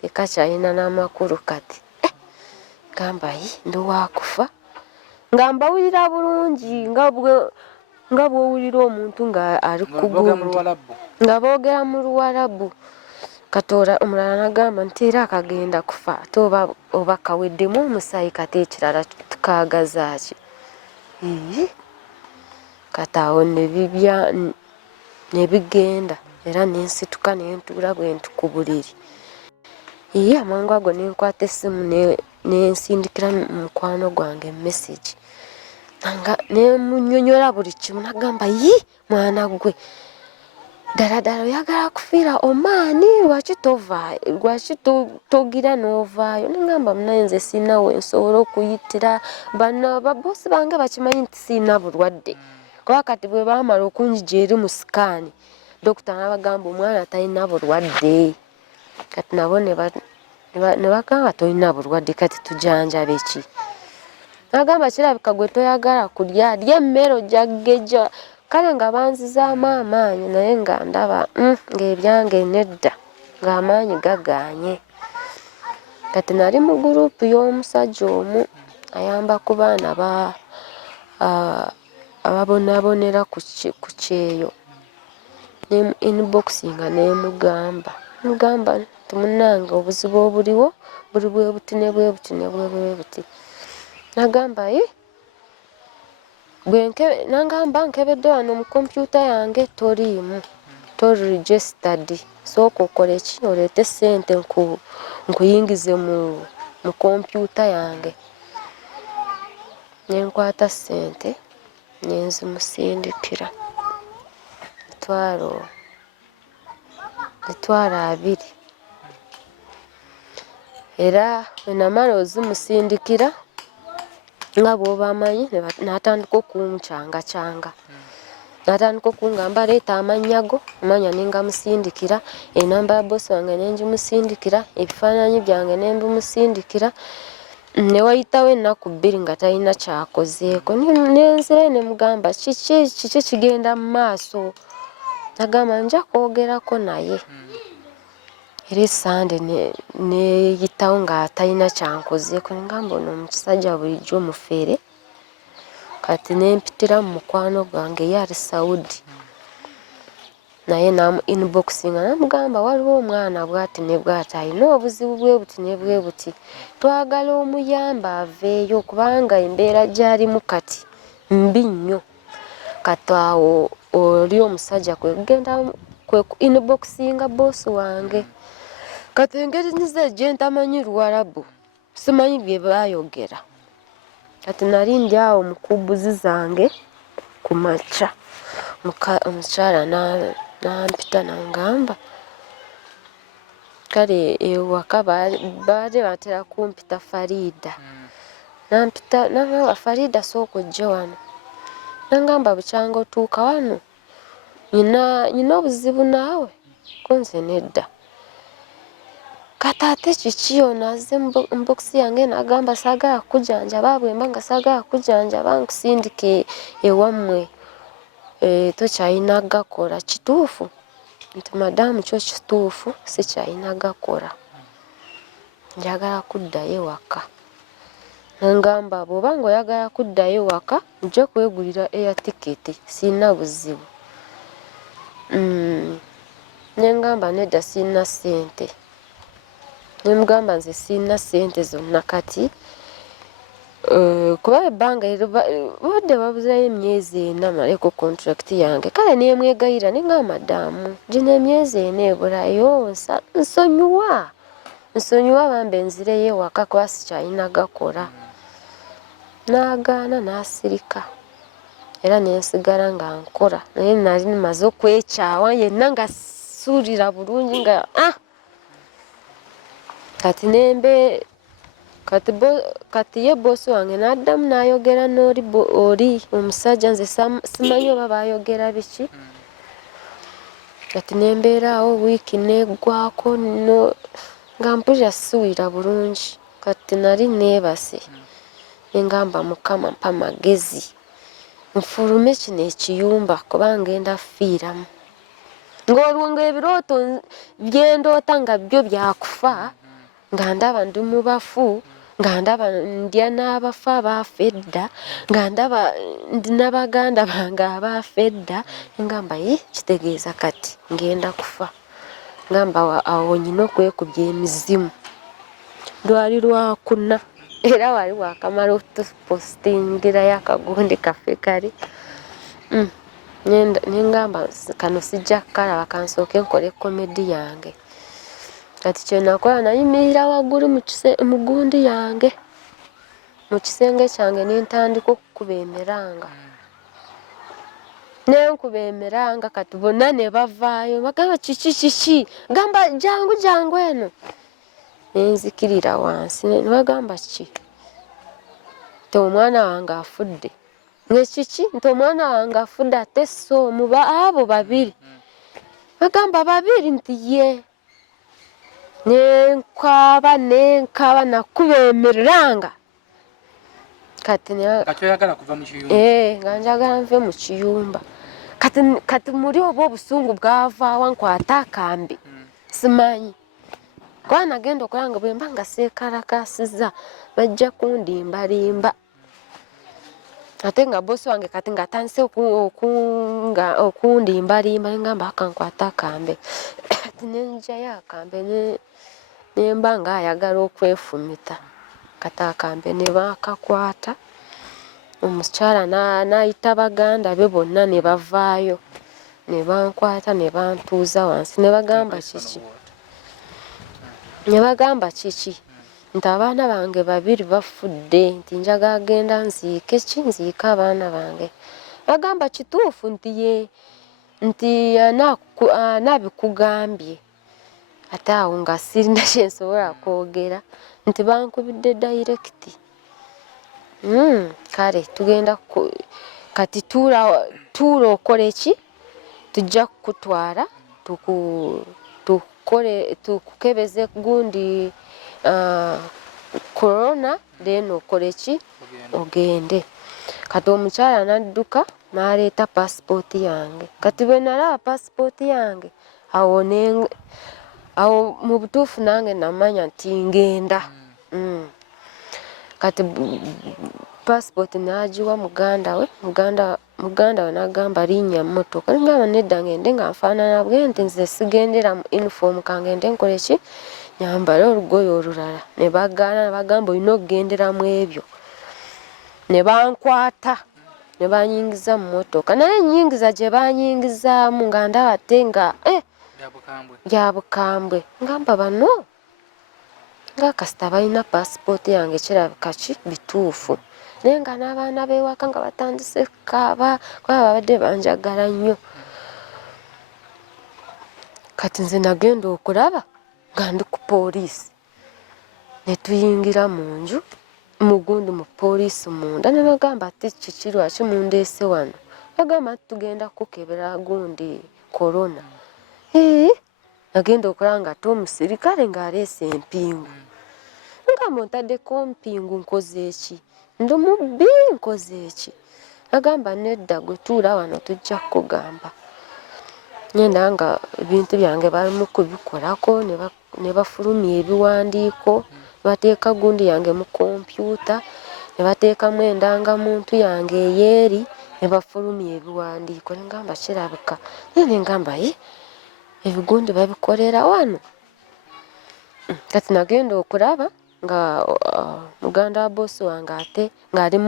tekakyalina n'amakulu kati. Gamba ndi waakufa. Nga mbawulira bulungi nga bw'owulira omuntu nga ali ku gundi nga boogera mu Luwalabu. Kati omulala nagamba nti era akagenda kufa ate oba kaweddemu omusaayi kati ekirala tukaagaza ki? Kati awo ne bigenda era nensituka nentuula bwe nti ku buliri. Amangu ago nenkwata essimu nensindikira mukwano gwange message. Nemunnyonnyola buli kimu nagamba mwana gwe ddala oyagala kufiira omaani lwaki togira n'ovaayo? Nengamba munaye nze sirina we nsobola okuyitira bano baboosi bange bakimanyi nti sirina bulwadde. Kuba kati bwe baamala okunjija eri mu sikaani dokita n'abagamba omwana talina bulwadde. Kati nabo ne bagamba tolina bulwadde kati tujanjabe ki? Nagamba kirabika gwe toyagala kulya lya emmere ojaggeja. Kale nga banzizaamu amaanyi naye nga ndaba ng'ebyange nedda ng'amaanyi gagaanye. Kati nali mu guruupu y'omusajja omu ayamba ku baana ababonaabonera ku kyeyo. Ne inboxinga nemugamba nti munnange obuzibu obuliwo buli bwe buti ne bwe buti. Nagamba nangamba nkebedde wano mu kompyuta yange tori registered. Sooka okole ki? Oleete ssente nkuyingize mu kompyuta yange. Nenkwata ssente nenzimusindikira emitwalo 20. Era bwe namala ozimusindikira nga bw'oba amanyi n'atandika okunkyanga. N'atandika okungamba leeta amannya go, amanya nengamusindikira, enamba ya boosi wange nengimusindikira, ebifaananyi byange nembimusindikira. Ne wayitawo ennaku 2 nga talina kyakozeeko. Nenzirayo ne mugamba kiki kigenda mu maaso? Nagamba nja kwogerako naye. era Sande ne yitawo nga talina kyankozeeko ngamba ono omusajja bulijjo mufere kati nempitira mu mukwano gwange yali Saudi naye namu inboxinga namugamba waliwo omwana bwati ne bwati alina obuzibu bwe buti ne bwe buti twagala omuyamba aveeyo kubanga embeera gy'alimu kati mbi nnyo kati awo oli omusajja kwegenda kwe inboxinga bosi wange kati engeri nize gye ntamanyi Luwarabu simanyi bye baayogera kati nali ndi awo mu kubuzi zange ku makya omukyala nampita nangamba kale ewaka baali batera kumpita Farida nampita nangamba Farida sooka ojje wano nangamba bukyanga otuuka wano nina obuzibu naawe kunze nedda kati ate kiki ono azze mbokisi yange nagamba saagala kujanjaba bwemba nga saagala kujanjaba nkusindike ewammwe tokyalina gakola kituufu nti madamu kyo kituufu sikyalina gakola njagala kuddayo waka nangamba bw'oba nga oyagala kuddayo waka nja kwegulira air ticket sirina buzibu nengamba nedda sirina ssente nemugamba nze sirina ssente zonna kati kuba ebbanga badde babuzayo emyezi 4 maleko contract yange kale nemwegayira nengamba madamu gino emyezi 4 ebulayo nsonyiwa bambe nzireyo ewaka kuba sikyalina gakola n'agaana n'asirika era nensigala nga nkola naye nali maze okwekyawa yenna nga suulira bulungi nga kati nembe kati ye bosi wange n'addamu n'ayogera n'oli omusajja nze simanyi oba baayogera biki kati nembeeraawo wiiki neggwako nga mpulira siwira bulungi kati nali neebase nengamba Mukama mpa magezi nfulume kino ekiyumba kuba ngenda fiiramu ng'olwo ebirooto byendoota nga byo byakufa nga ndaba ndi mu bafu nga ndaba ndya n'abafu abaafa edda nga ndaba ndi n'abaganda bange abaafa edda ngamba kitegeeza kati ngenda kufa ngamba awo nyina okwekubya emizimu lwali lwakuna era wali wakamala otupositingirayo akagundi kaffe kali nengamba kano sijja kukalaba kansooke nkole komedi yange kati kyenakola nayimirira waggulu mu gundi yange mu kisenge kyange nentandika okukuba emiranga nenkuba emiranga kati bonna ne bavaayo bagamba kiki gamba jangu eno nenzikirira wansi nebagamba ki nti omwana wange afudde nekiki nti omwana wange afudde ate soomu abo babiri bagamba babiri nti ye nenkaaba nakuba emiranga kati nga njagala nve mu kiyumba kati muli oba obusungu bwavaawa nkwata akambe simanyi kuba nagenda okulanga bwemba nga seekalakasiza bajja kundimbalimba ate nga bosi wange kati nga atandise okundimbalimba nengamba akankwata akambe kati nenjayo akambe nemba nga ayagala okwefumita kati akambe ne bakakwata omukyala n'ayita baganda be bonna ne bavaayo ne bankwata ne bantuuza wansi ne bagamba kiki nti abaana bange babiri bafudde nti njagala genda nziike abaana bange bagamba kituufu nti anabikugambye ate awo nga sirina kyensobola kwogera nti bankubidde dayirekiti kale tugenda kati tuula okole ki tujja kukutwala tukukebeze gundi corona then okole ki ogende kati omukyala n'adduka n'aleeta passport yange kati bwe nalaba passport yange awo awo mu butuufu nange namanya nti ngenda. Kati passport nagiwa muganda we n'agamba linnya mmotoka ngamba nedda ngende nga nfaanana bwe nti nze sigendera mu uniform kangende nkole ki nyambale olugoye olulala ne bagaana ne bagamba olina okugendera mu ebyo ne bankwata ne banyingiza mu mmotoka naye ennyingiza gye banyingizaamu nga ndaba ate nga bya bukambwe ngamba bano nga kasita balina passport yange kirabika ki bituufu naye nga n'abaana b'ewaka nga batandise kukaaba kuba babadde banjagala nnyo. Kati nze nagenda okulaba nga ndi ku poliisi ne tuyingira mu nju mugundi mu poliisi munda ne bagamba ati kiki lwaki mundeese wano bagamba nti tugenda kukebera gundi korona. Nagenda okulaba nga ate omusirikale ng'aleese empingu ngamba ontaddeko mpingu nkoze eki ndi mubbi nkoze eki agamba nedda gwe tuula wano tujja kukugamba. Ngenda nga ebintu byange balimu kubikolako ne bafulumya ebiwandiiko bateeka gundi yange mu kompyuta ne bateekamu endangamuntu yange eyeeri ne bafulumya ebiwandiiko ne ngamba kirabika naye ne ngamba ebigundi babikolera wano. Kati nagenda okulaba nga muganda wa boosi wange ate ng'ali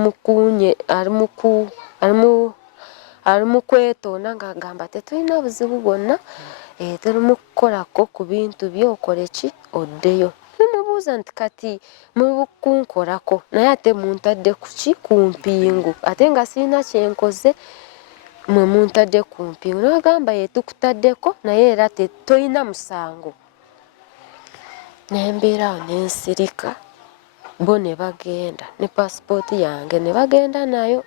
mu kwetoona ng'agamba tetulina buzibu bwonna tuli mu kukolako ku bintu bye okole ki oddeyo. Nemubuuza nti kati muli kunkolako naye ate muntadde ku ki ku mpingu ate nga sirina kyenkoze mwe muntadde ku mpingu nagamba tukutaddeko naye era tolina musango. Nembeerawo nensirika bo ne bagenda ne passport yange ne bagenda nayo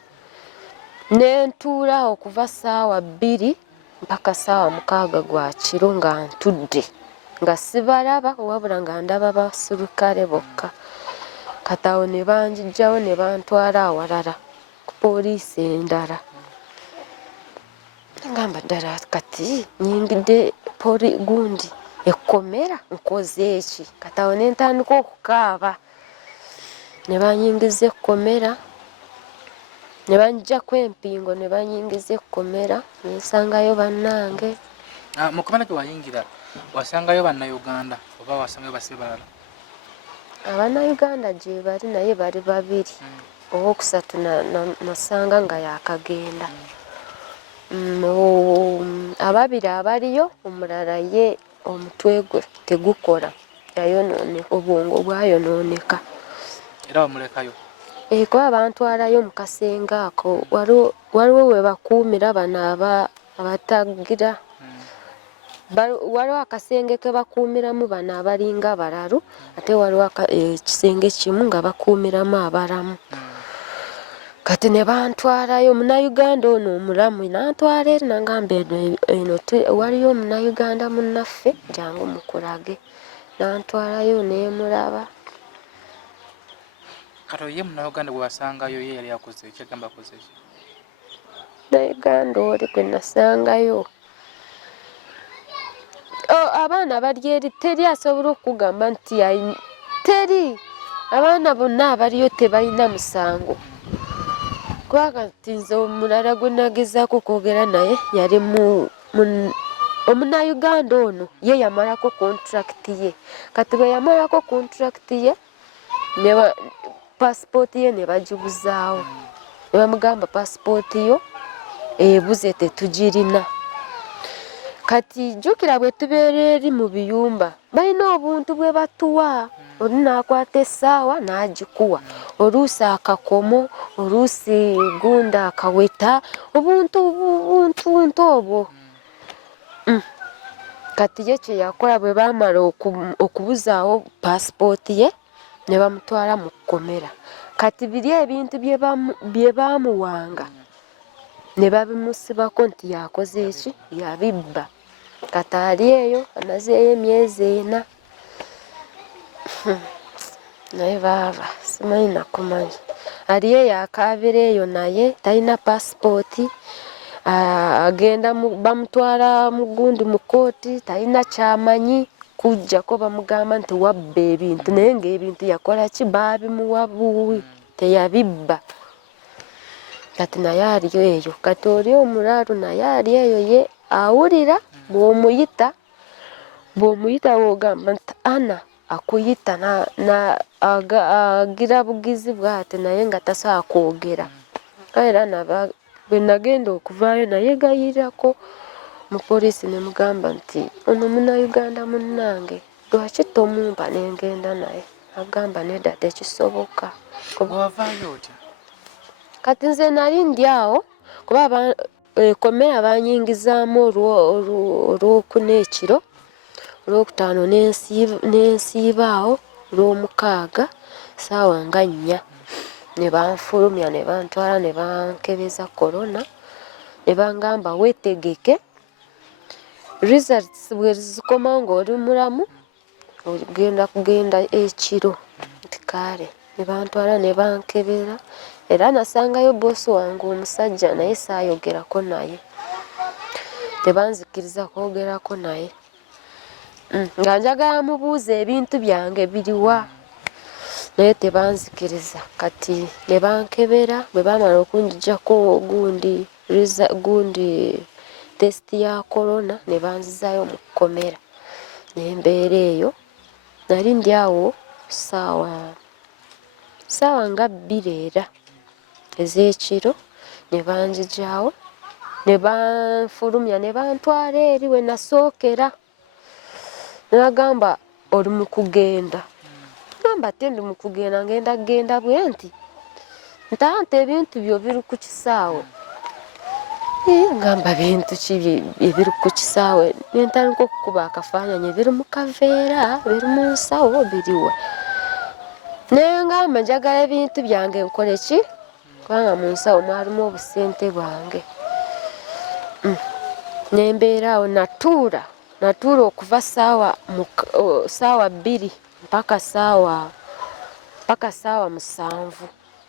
nentuula okuva ssaawa 2 mpaka ssaawa 6 gwa kiro nga ntudde nga sibalaba wabula nga ndaba basirikale bokka. Kati awo ne banjijjawo ne bantwala awalala ku poliisi endala. Ngamba ddala kati nyingidde gundi ekkomera nkoze eki kati awo ne ntandika okukaaba ne banyingiza ekkomera ne banjjako empingo ne banyingiza ekkomera nensangayo bannange. Mu kkomera gye wayingira wasangayo bannayuganda oba wasangayo basibe balala? Abannayuganda gye bali naye bali 2 owookusatu nasanga nga yakagenda. Ababiri abaliyo omulala ye omutwe gwe tegukola yayonooneka obwongo bwayonooneka era bamulekayo kuba bantwalayo mu kasenge ako waliwo we bakuumira bano abatagira waliwo akasenge ke bakuumiramu bano abalinga balalu ate waliwo ekisenge kimu nga bakuumiramu abalamu. Kati ne bantwalayo omunnayuganda ono omulamu nantwala eri nangamba eno waliyo omunnayuganda munnaffe jangu mukulage nantwalayo nemulaba. Kati ye munnayuganda gwe wasangayo ye yali akoze ki agamba akoze ki? Munnayuganda oli gwe nasangayo abaana bali eri teri asobola okugamba nti teri abaana bonna abaliyo tebalina musango. Kati nze omulala gwe nagezaako okwogera naye yali omunnayuganda ono ye yamalako contract ye. Kati bwe yamalako contract ye passport ye ne bagibuzaawo ne bamugamba passport yo ebuze tetugirina. Kati jjukira bwe tubeera eri mu biyumba balina obuntu bwe batuwa oli nakwata essaawa n'agikuwa oluusi akakomo oluusi gunda akaweta obuntu obwo. Kati ye kye yakola bwe baamala okubuzaawo passport ye ne bamutwala mu kkomera. Kati biri ebintu bye baamuwanga ne babimusibako nti yakoze eki yabibba. Kati ali eyo amazeeyo emyezi 4 naye baaba simanyi nakumanya ali eyo akaabira eyo naye talina passport agenda bamutwala mu gundi mu kooti talina kyamanyi kujjako bamugamba nti wabba ebintu naye ng'ebintu yakola ki baabimuwa buwi teyabibba kati naye aliyo eyo kati oli omulaalu naye ali eyo ye awulira bw'omuyita bw'ogamba nti ana akuyita agira bugizi bw'ate naye nga tasobola kwogera era bwe nagenda okuvaayo naye gayirirako mu poliisi ne mugamba nti ono munnayuganda munnange lwaki tomumpa nengenda naye agamba nedda tekisoboka. Kati nze nali ndi awo kuba ekomera banyingizaamu olwokuna ekiro olwokutaano nensiibaawo olwomukaaga saawa nga 4 ne banfulumya ne bantwala ne bankebeza korona ne bangamba weetegeke results bwe zikomawo ng'oli mulamu ogenda kugenda ekiro nti kaale ne bantwala ne bankebera era nasangayo boosi wange omusajja naye saayogerako naye tebanzikiriza kwogerako naye nga njagala mubuuza ebintu byange biriwa naye tebanzikiriza kati ne bankebera bwe bamala okunjijjako gundi tesiti ya korona ne banzizaayo mu kkomera nembeera eyo nali ndi awo saawa nga 2 era ez'ekiro ne banjijjaawo ne banfulumya ne bantwala eri we nasookera nagamba oli mu kugenda gamba ate ndi mu kugenda ngenda bwe nti ntante ebintu byo biri ku kisaawe ngamba bintu ki ebiri ku kisaawe nentandika okukuba akafaananyi ebiri mu kaveera biri mu nsawo biriwa nengamba njagala ebintu byange nkole ki kubanga mu nsawo mwalimu obusente bwange nembeera awo natuula okuva saawa 2 mpaka saawa 7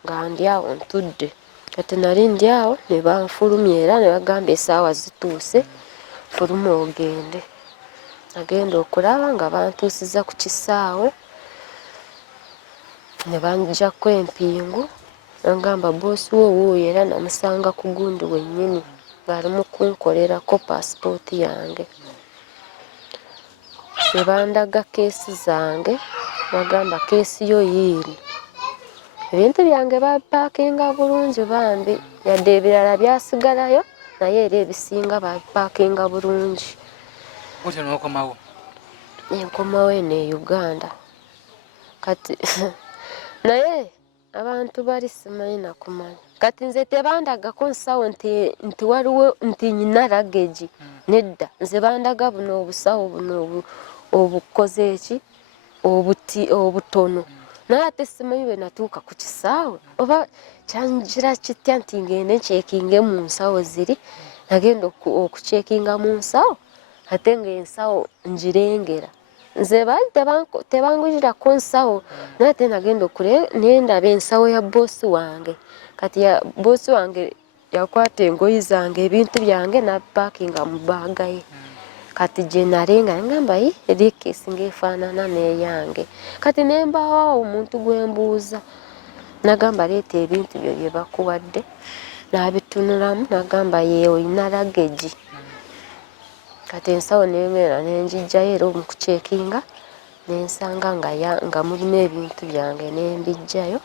nga ndi awo ntudde kati nali ndi awo ne banfulumya era ne bagamba essaawa zituuse fuluma ogende nagenda okulaba nga bantuusiza ku kisaawe ne banjjako empingu nagamba boosi wo wuuyo era namusanga ku gundi wennyini ng'ali mu kunkolerako paasipooti yange ne bandaga keesi zange bagamba keesi yo yiino ebintu byange babipaakinga bulungi bambi yadde ebirala byasigalayo naye era ebisinga babipaakinga bulungi enkomawo eno e Uganda kati naye abantu bali simanyi nakumanya kati nze tebandagako nsawo nti waliwo nti nyina lagegi nedda nze bandaga buno obusawo buno obukoze eki obutono naye ate simanyi bwe natuuka ku kisaawe oba kyanjira kitya nti ngende nkyekinge mu nsawo ziri nagenda okucekinga mu nsawo ate ng'ensawo njirengera nze baali tebangulirako nsawo naye ate nagenda nendaba ensawo ya boosi wange kati boosi wange yakwata engoyi zange ebintu byange nabipaakinga mu baaga ye kati gye nalenga ngamba eri keesi ng'efaanana n'eyange kati nembaawo omuntu gwe mbuuza nagamba leeta ebintu byo bye bakuwadde nabitunulamu nagamba ye olina lagegi kati ensawo nemera nenjijjayo era omukucekinga nensanga nga mulimu ebintu byange nembijjayo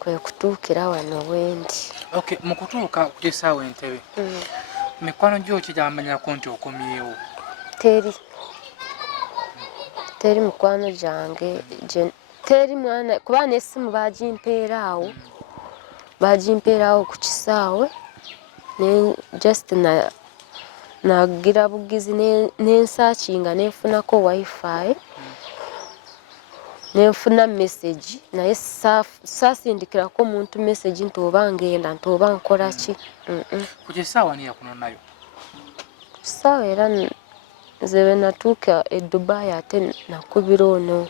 kwe kutuukira wano wendi. Mu kutuuka ku kisaawe Entebbe mikwano gyo ki gyamanyako nti okomyewo? Teri mikwano gyange teri mwana kuba n'essimu bagimpeeraawo ku kisaawe just nagira bugizi nensakinga nenfunako wifi nenfuna message naye saasindikirako omuntu message nti oba ngenda nti oba nkola ki. Ku kisaawa ani yakunonayo? Kisaawa era nze bwe natuuka e Dubai ate nakubira ono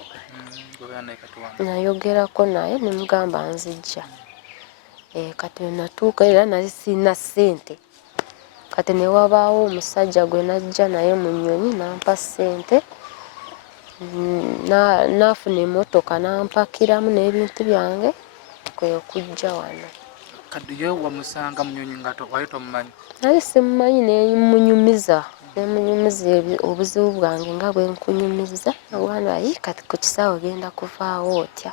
nayogerako naye nemugamba nzijja kati natuuka era nali sirina ssente kati ne wabaawo omusajja gwe najja naye mu nnyonyi nampa ssente naafuna emmotoka nampakiramu n'ebintu byange kwe okujja wano. Kati ye wamusanga mu nnyonyi nga wali tomumanyi? Nali simumanyi nemunyumiza obuzibu bwange nga bwe nkunyumiza obwana ayi kati ku kisaawe genda kuvaawo otya.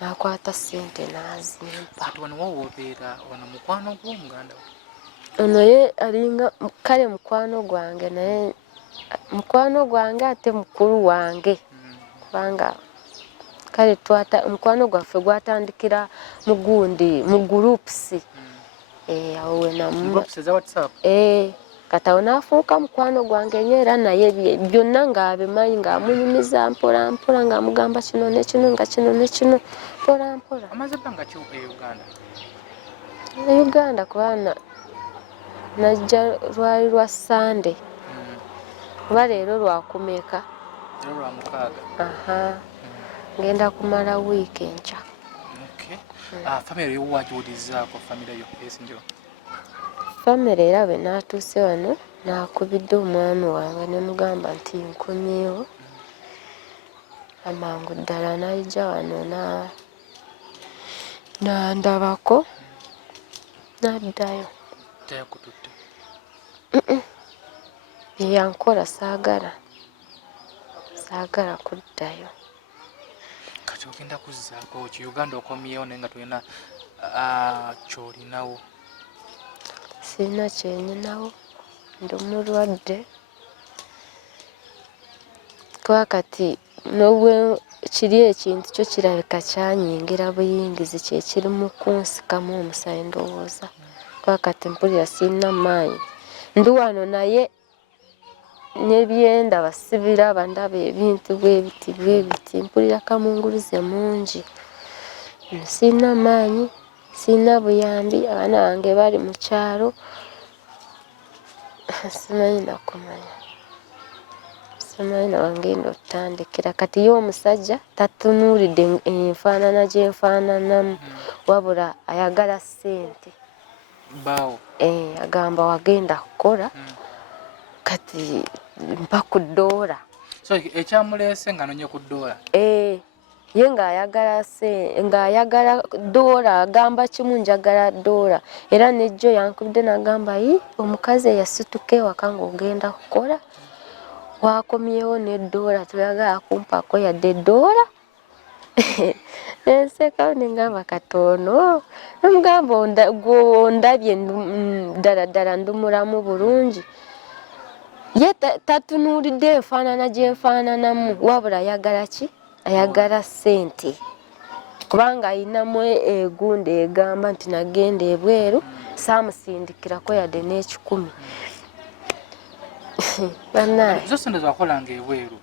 Nakwata ssente n'azimpa. Kati wano wobeera wano mukwano gw'Omuganda? Ono ye alinga kale mukwano gwange naye mukwano gwange ate mukulu wange kubanga kale mukwano gwaffe gwatandikira mu gundi mu groups awo kati awo n'afuuka mukwano gwange nnyo era naye byonna ng'abimanyi ng'amunyumiza mpola mpola ng'amugamba kino ne kino nga kino ne kino mpola mpola. Amaze ebbanga ki Uganda? Uganda kubanga najja lwali lwa Sunday kuba leero lwakumeka? Leero lwa mukaaga. Ngenda kumala wiiki enkya. Famire yo wagiwulirizaako famire yo esinjiro? Famire era bwe naatuuse wano nakubidde omwami wange ne mugamba nti nkomyewo amangu ddala n'ajja wano nandabako n'addayo. Teyakututte? Yeyankola saagala kuddayo. Kati ogenda kuzzaako ki Uganda okomyewo naye nga tolina kyolinawo? Sirina kyenyinawo, ndi mulwadde kuba kati n'obwe kiri ekintu kyo kirabika kyanyingira buyingizi kyekiri mu kunsikamu omusaayi ndowooza kuba kati mpulira sirina maanyi. Ndi wano naye n'ebyenda basibiraba ndaba ebintu bwe biti mpulira kamunguluze mungi. Sirina maanyi, sirina buyambi, abaana bange bali mu kyalo simanyi nakumanya. Simanyi na wangenda otandikira kati ye omusajja tatunuulidde enfaanana gye nfaananamu wabula ayagala ssente. Baawo? Agamba wagenda kukola kati mpa ku ddoola. So ekyamuleese nga nonye ku ddoola? Ye ng'ayagala ddoola agamba kimu njagala ddoola era nejjo yankubidde n'agamba omukazi eyasituka ewaka ng'ogenda kukola wakomyewo n'eddoola toyagala kumpako yadde eddoola. Nensekawo nengamba katono namugamba ondabye ddala ddala ndi mulamu bulungi. Ye tatunuulidde enfaanana gye nfaananamu wabula ayagala ki? Ayagala ssente kubanga ayinamu egundi egamba nti nagenda ebweru saamusindikirako yadde n'ekikumi. Zo ssente zakolanga ebweru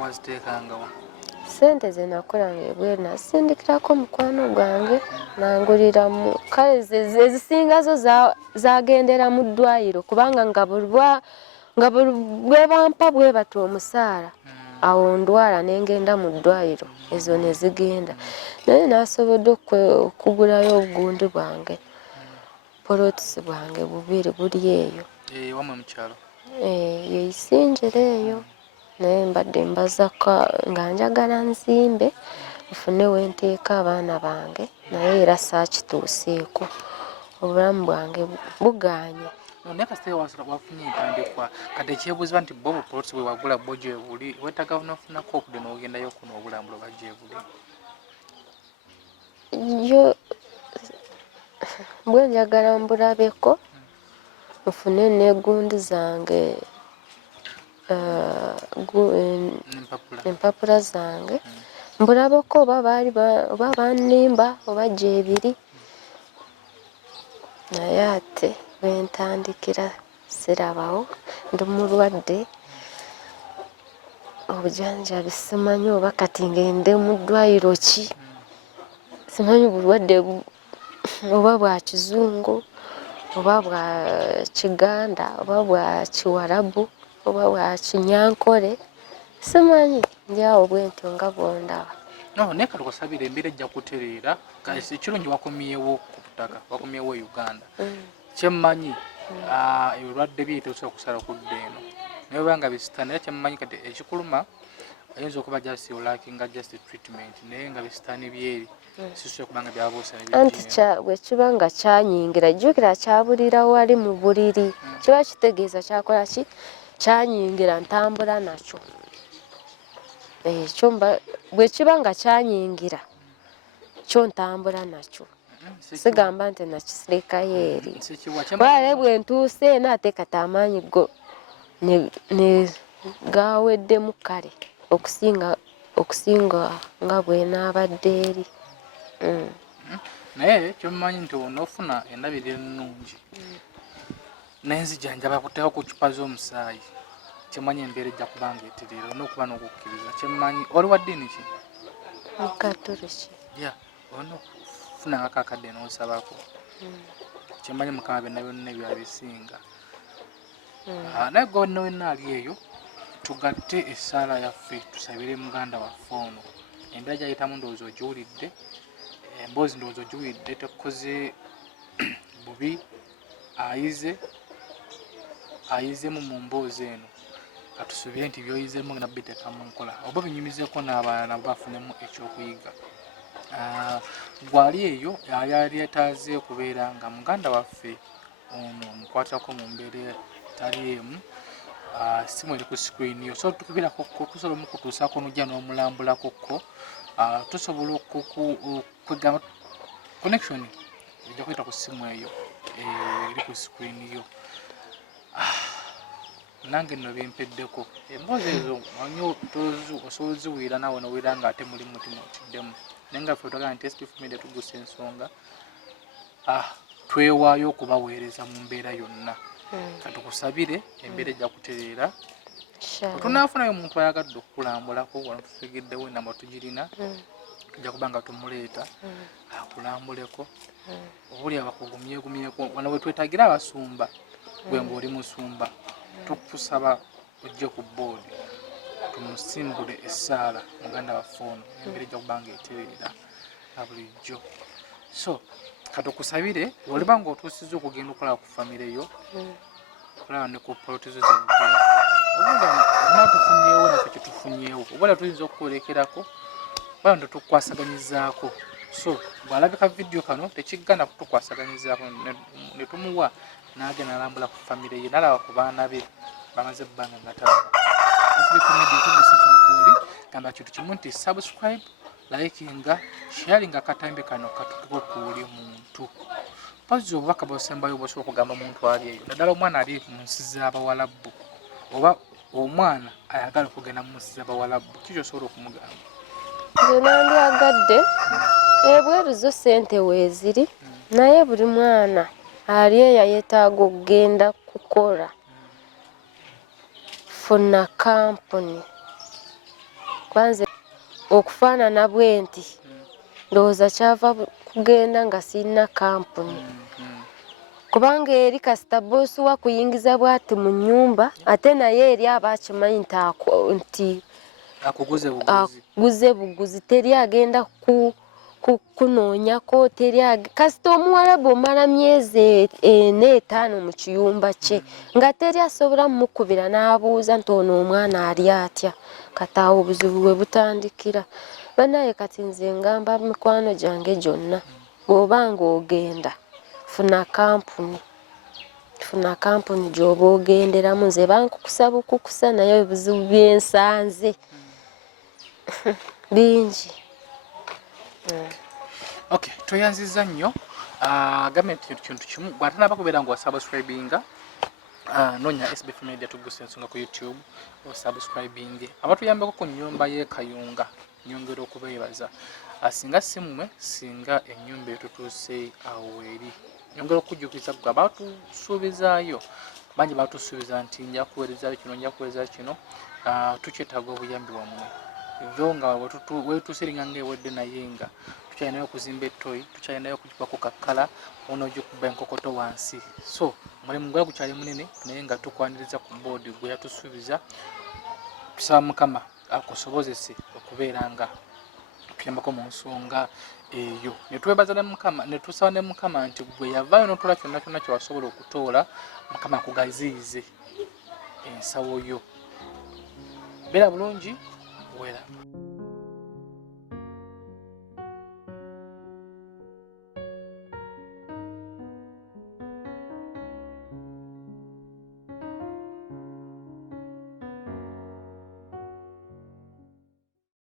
waziteekangawa? Ssente ze nakolanga ebweru nasindikirako mukwano gwange nanguliramu kale ezisinga zo zagendera mu ddwaliro kubanga nga bwe bampa bwe bati omusaala awo ndwala nengenda mu ddwaliro ezo ne zigenda naye nasobodde okugulayo obugundi bwange polotisi bwange bubiri buli eyo wamwe mu kyalo yeisinjira eyo naye mbadde mbazaka nga njagala nzimbe nfune wenteeka abaana bange naye era saakituuseeko obulamu bwange buganye. Naye kasita wafunye entandikwa kati ekyebuuziba nti bo polisi bwe wagula bo gye buli wetaaga nofunako okudde n'ogendayo kuno obulambulo oba gye buli? Yo bwe njagala mbulabeko nfune n'egundi zange empapula zange mbulabeko oba bannimba oba gyebiri naye ate bwentandikira sirabawo ndi mulwadde obujanjabi simanyi oba kati ngende mu ddwaliro ki simanyi bulwadde oba bwa kizungu oba bwa kiganda oba bwa kiwarabu oba bwa kinyankole simanyi ndyawo bwentyo nga bwondaba. Naye kati wasabira embeera ejja kutereera ekirungi wakomyewo ku butaka wakomyewo Uganda kyemmanyi ebirwadde biyita osobola kusala okudda eno naye banga bisitaani era kyemmanyi kati ekikuluma ayinza okuba just olakinga just treatment naye nga bisitaani byeri sisobola kubanga byabuusa anti bwe kiba nga kyanyingira jjukira kyabulira wali mu buliri kiba kitegeeza kyakola ki kyanyingira ntambula nakyo ekyo bwe kiba nga kyanyingira kyo ntambula nakyo sigamba nti nakisirekayo eri wale bwe ntuuse eno ate kati amaanyi go ne gaweddemu kale okusinga nga bwenaabadde eri naye kyommanyi nti onoofuna endabirira ennungi n'enzijanjaba kuteeka ku cupa z'omusaayi kyemmanyi embeera ejja kubanga eterera olina okuba n'okukkiriza kyemmanyi oli wa ddiini ki mukatoliki olina okufunanga kakadde n'osabako kyemmanyi mukama byonna byonna ebyabisinga naye gonna wenna ali eyo tugatte essaala yaffe tusabire muganda waffe ono embeera gyayitamu ndowooza ogiwulidde emboozi ndowooza ogiwulidde tekoze bubi ayizemu mu mboozi eno katusuubire nti byoyizeemu nabbi biteeka mu nkola oba binyumizeeko n'abaana nabo bafunemu ekyokuyiga gwali eyo yali etaaze okubeera nga muganda waffe ono omukwatirako mu mbeera etali emu simu eri ku screen yo so tukubirako tusobola omukutuusaako nojja n'omulambulakokko tusobola kwegamba connection ejja kuyita ku simu eyo eri ku screen yo nange nno bimpeddeko emboozi ezo manyi osobola oziwulira naawe nowulira nga ate muli mutima otiddemu naye nga ffe twagala nti SB4 MEDIA tugusa ensonga twewaayo okubaweereza mu mbeera yonna katukusabire embeera ejja kutereera tunaafunayo omuntu ayagadde okukulambulako wano tutegeddewo enamba tugirina tujja kuba nga tumuleeta akulambuleko obuli abakugumyegumyeko wano bwe twetagira abasumba gwe ng'oli musumba tukusaba ojje ku boodi tumusimbule essaala muganda waffe ono embeera ejja kuba nga etereera na bulijjo so katukusabire oliba ng'otuusizza okugenda okulaba ku famire yo okulaba ne ku polotizo zemukola obuda onatufunyeewo naffe kyetufunyeewo obula tuyinza okukolekerako oba nti tukwasaganyizaako so bw'alabika vidiyo kano tekigana kutukwasaganyizaako ne tumuwa n'agenda alambula ku famire ye nalaba ku baana be bamaze ebbanga nga talaba SB4 MEDIA tugusinkuli gamba kintu kimu nti subscribe likinga sharinga akatambi kano katutuko kuli muntu pozi obubaka bwosembayo bwosobola okugamba omuntu ali eyo naddala omwana ali mu nsi z'abawalabu oba omwana ayagala okugenda mu nsi z'abawalabu kiki osobola okumugamba nze nandyagadde ebweru zo ssente weeziri naye buli mwana ali eyo yeetaaga okugenda kukola funa kampuni kwanze okufaanana bwe nti ndowooza kyava kugenda nga sirina kampuni kubanga eri kasita boosi wa kuyingiza bwati mu nnyumba ate naye eri aba akimanyi nti akuguze buguzi teri agenda kunoonyako kasita omuwalabu omala myezi 4-5 mu kiyumba kye nga teri asobola mukubira n'abuuza nti ono omwana ali atya kati awo obuzibu bwe butandikira banaye kati nze ngamba mikwano gyange gyonna bw'oba ng'ogenda funa kampuni gy'oba ogenderamu nze bankukusaba okukusa naye ebizibu byensanze bingi okay tweyanziza nnyo gavumenti kintu kimu bw'atanaba kubeera ng'osubscribinga noonya SB4 MEDIA tugusa ensonga ku YouTube osubscribinge abatuyambeko ku nnyumba y'ekayunga nyongera okubeebaza singa simwe singa ennyumba etutuuse awo eri nyongera okujjukiza gwe abatusuubizaayo bangi batusuubiza nti nja kuweerezaayo kino tukyetaaga obuyambi wammwe tho nga wetuuse eringa ngaewedde naye nga tukyalinayo okuzimba ettoyi tukyalinayo okugibako kakkala ono ogikuba enkokoto wansi so omulimu gwe gukyali munene naye nga tukwaniriza ku boodi gwe yatusuubiza tusaba mukama akusobozese okubeera nga tuyambako mu nsonga eyo netwebaza ne Mukama netusaba ne Mukama nti bwe yavaayo n'otola kyonna kyonna kye wasobola okutoola Mukama akugaziize ensawo yo beera bulungi wera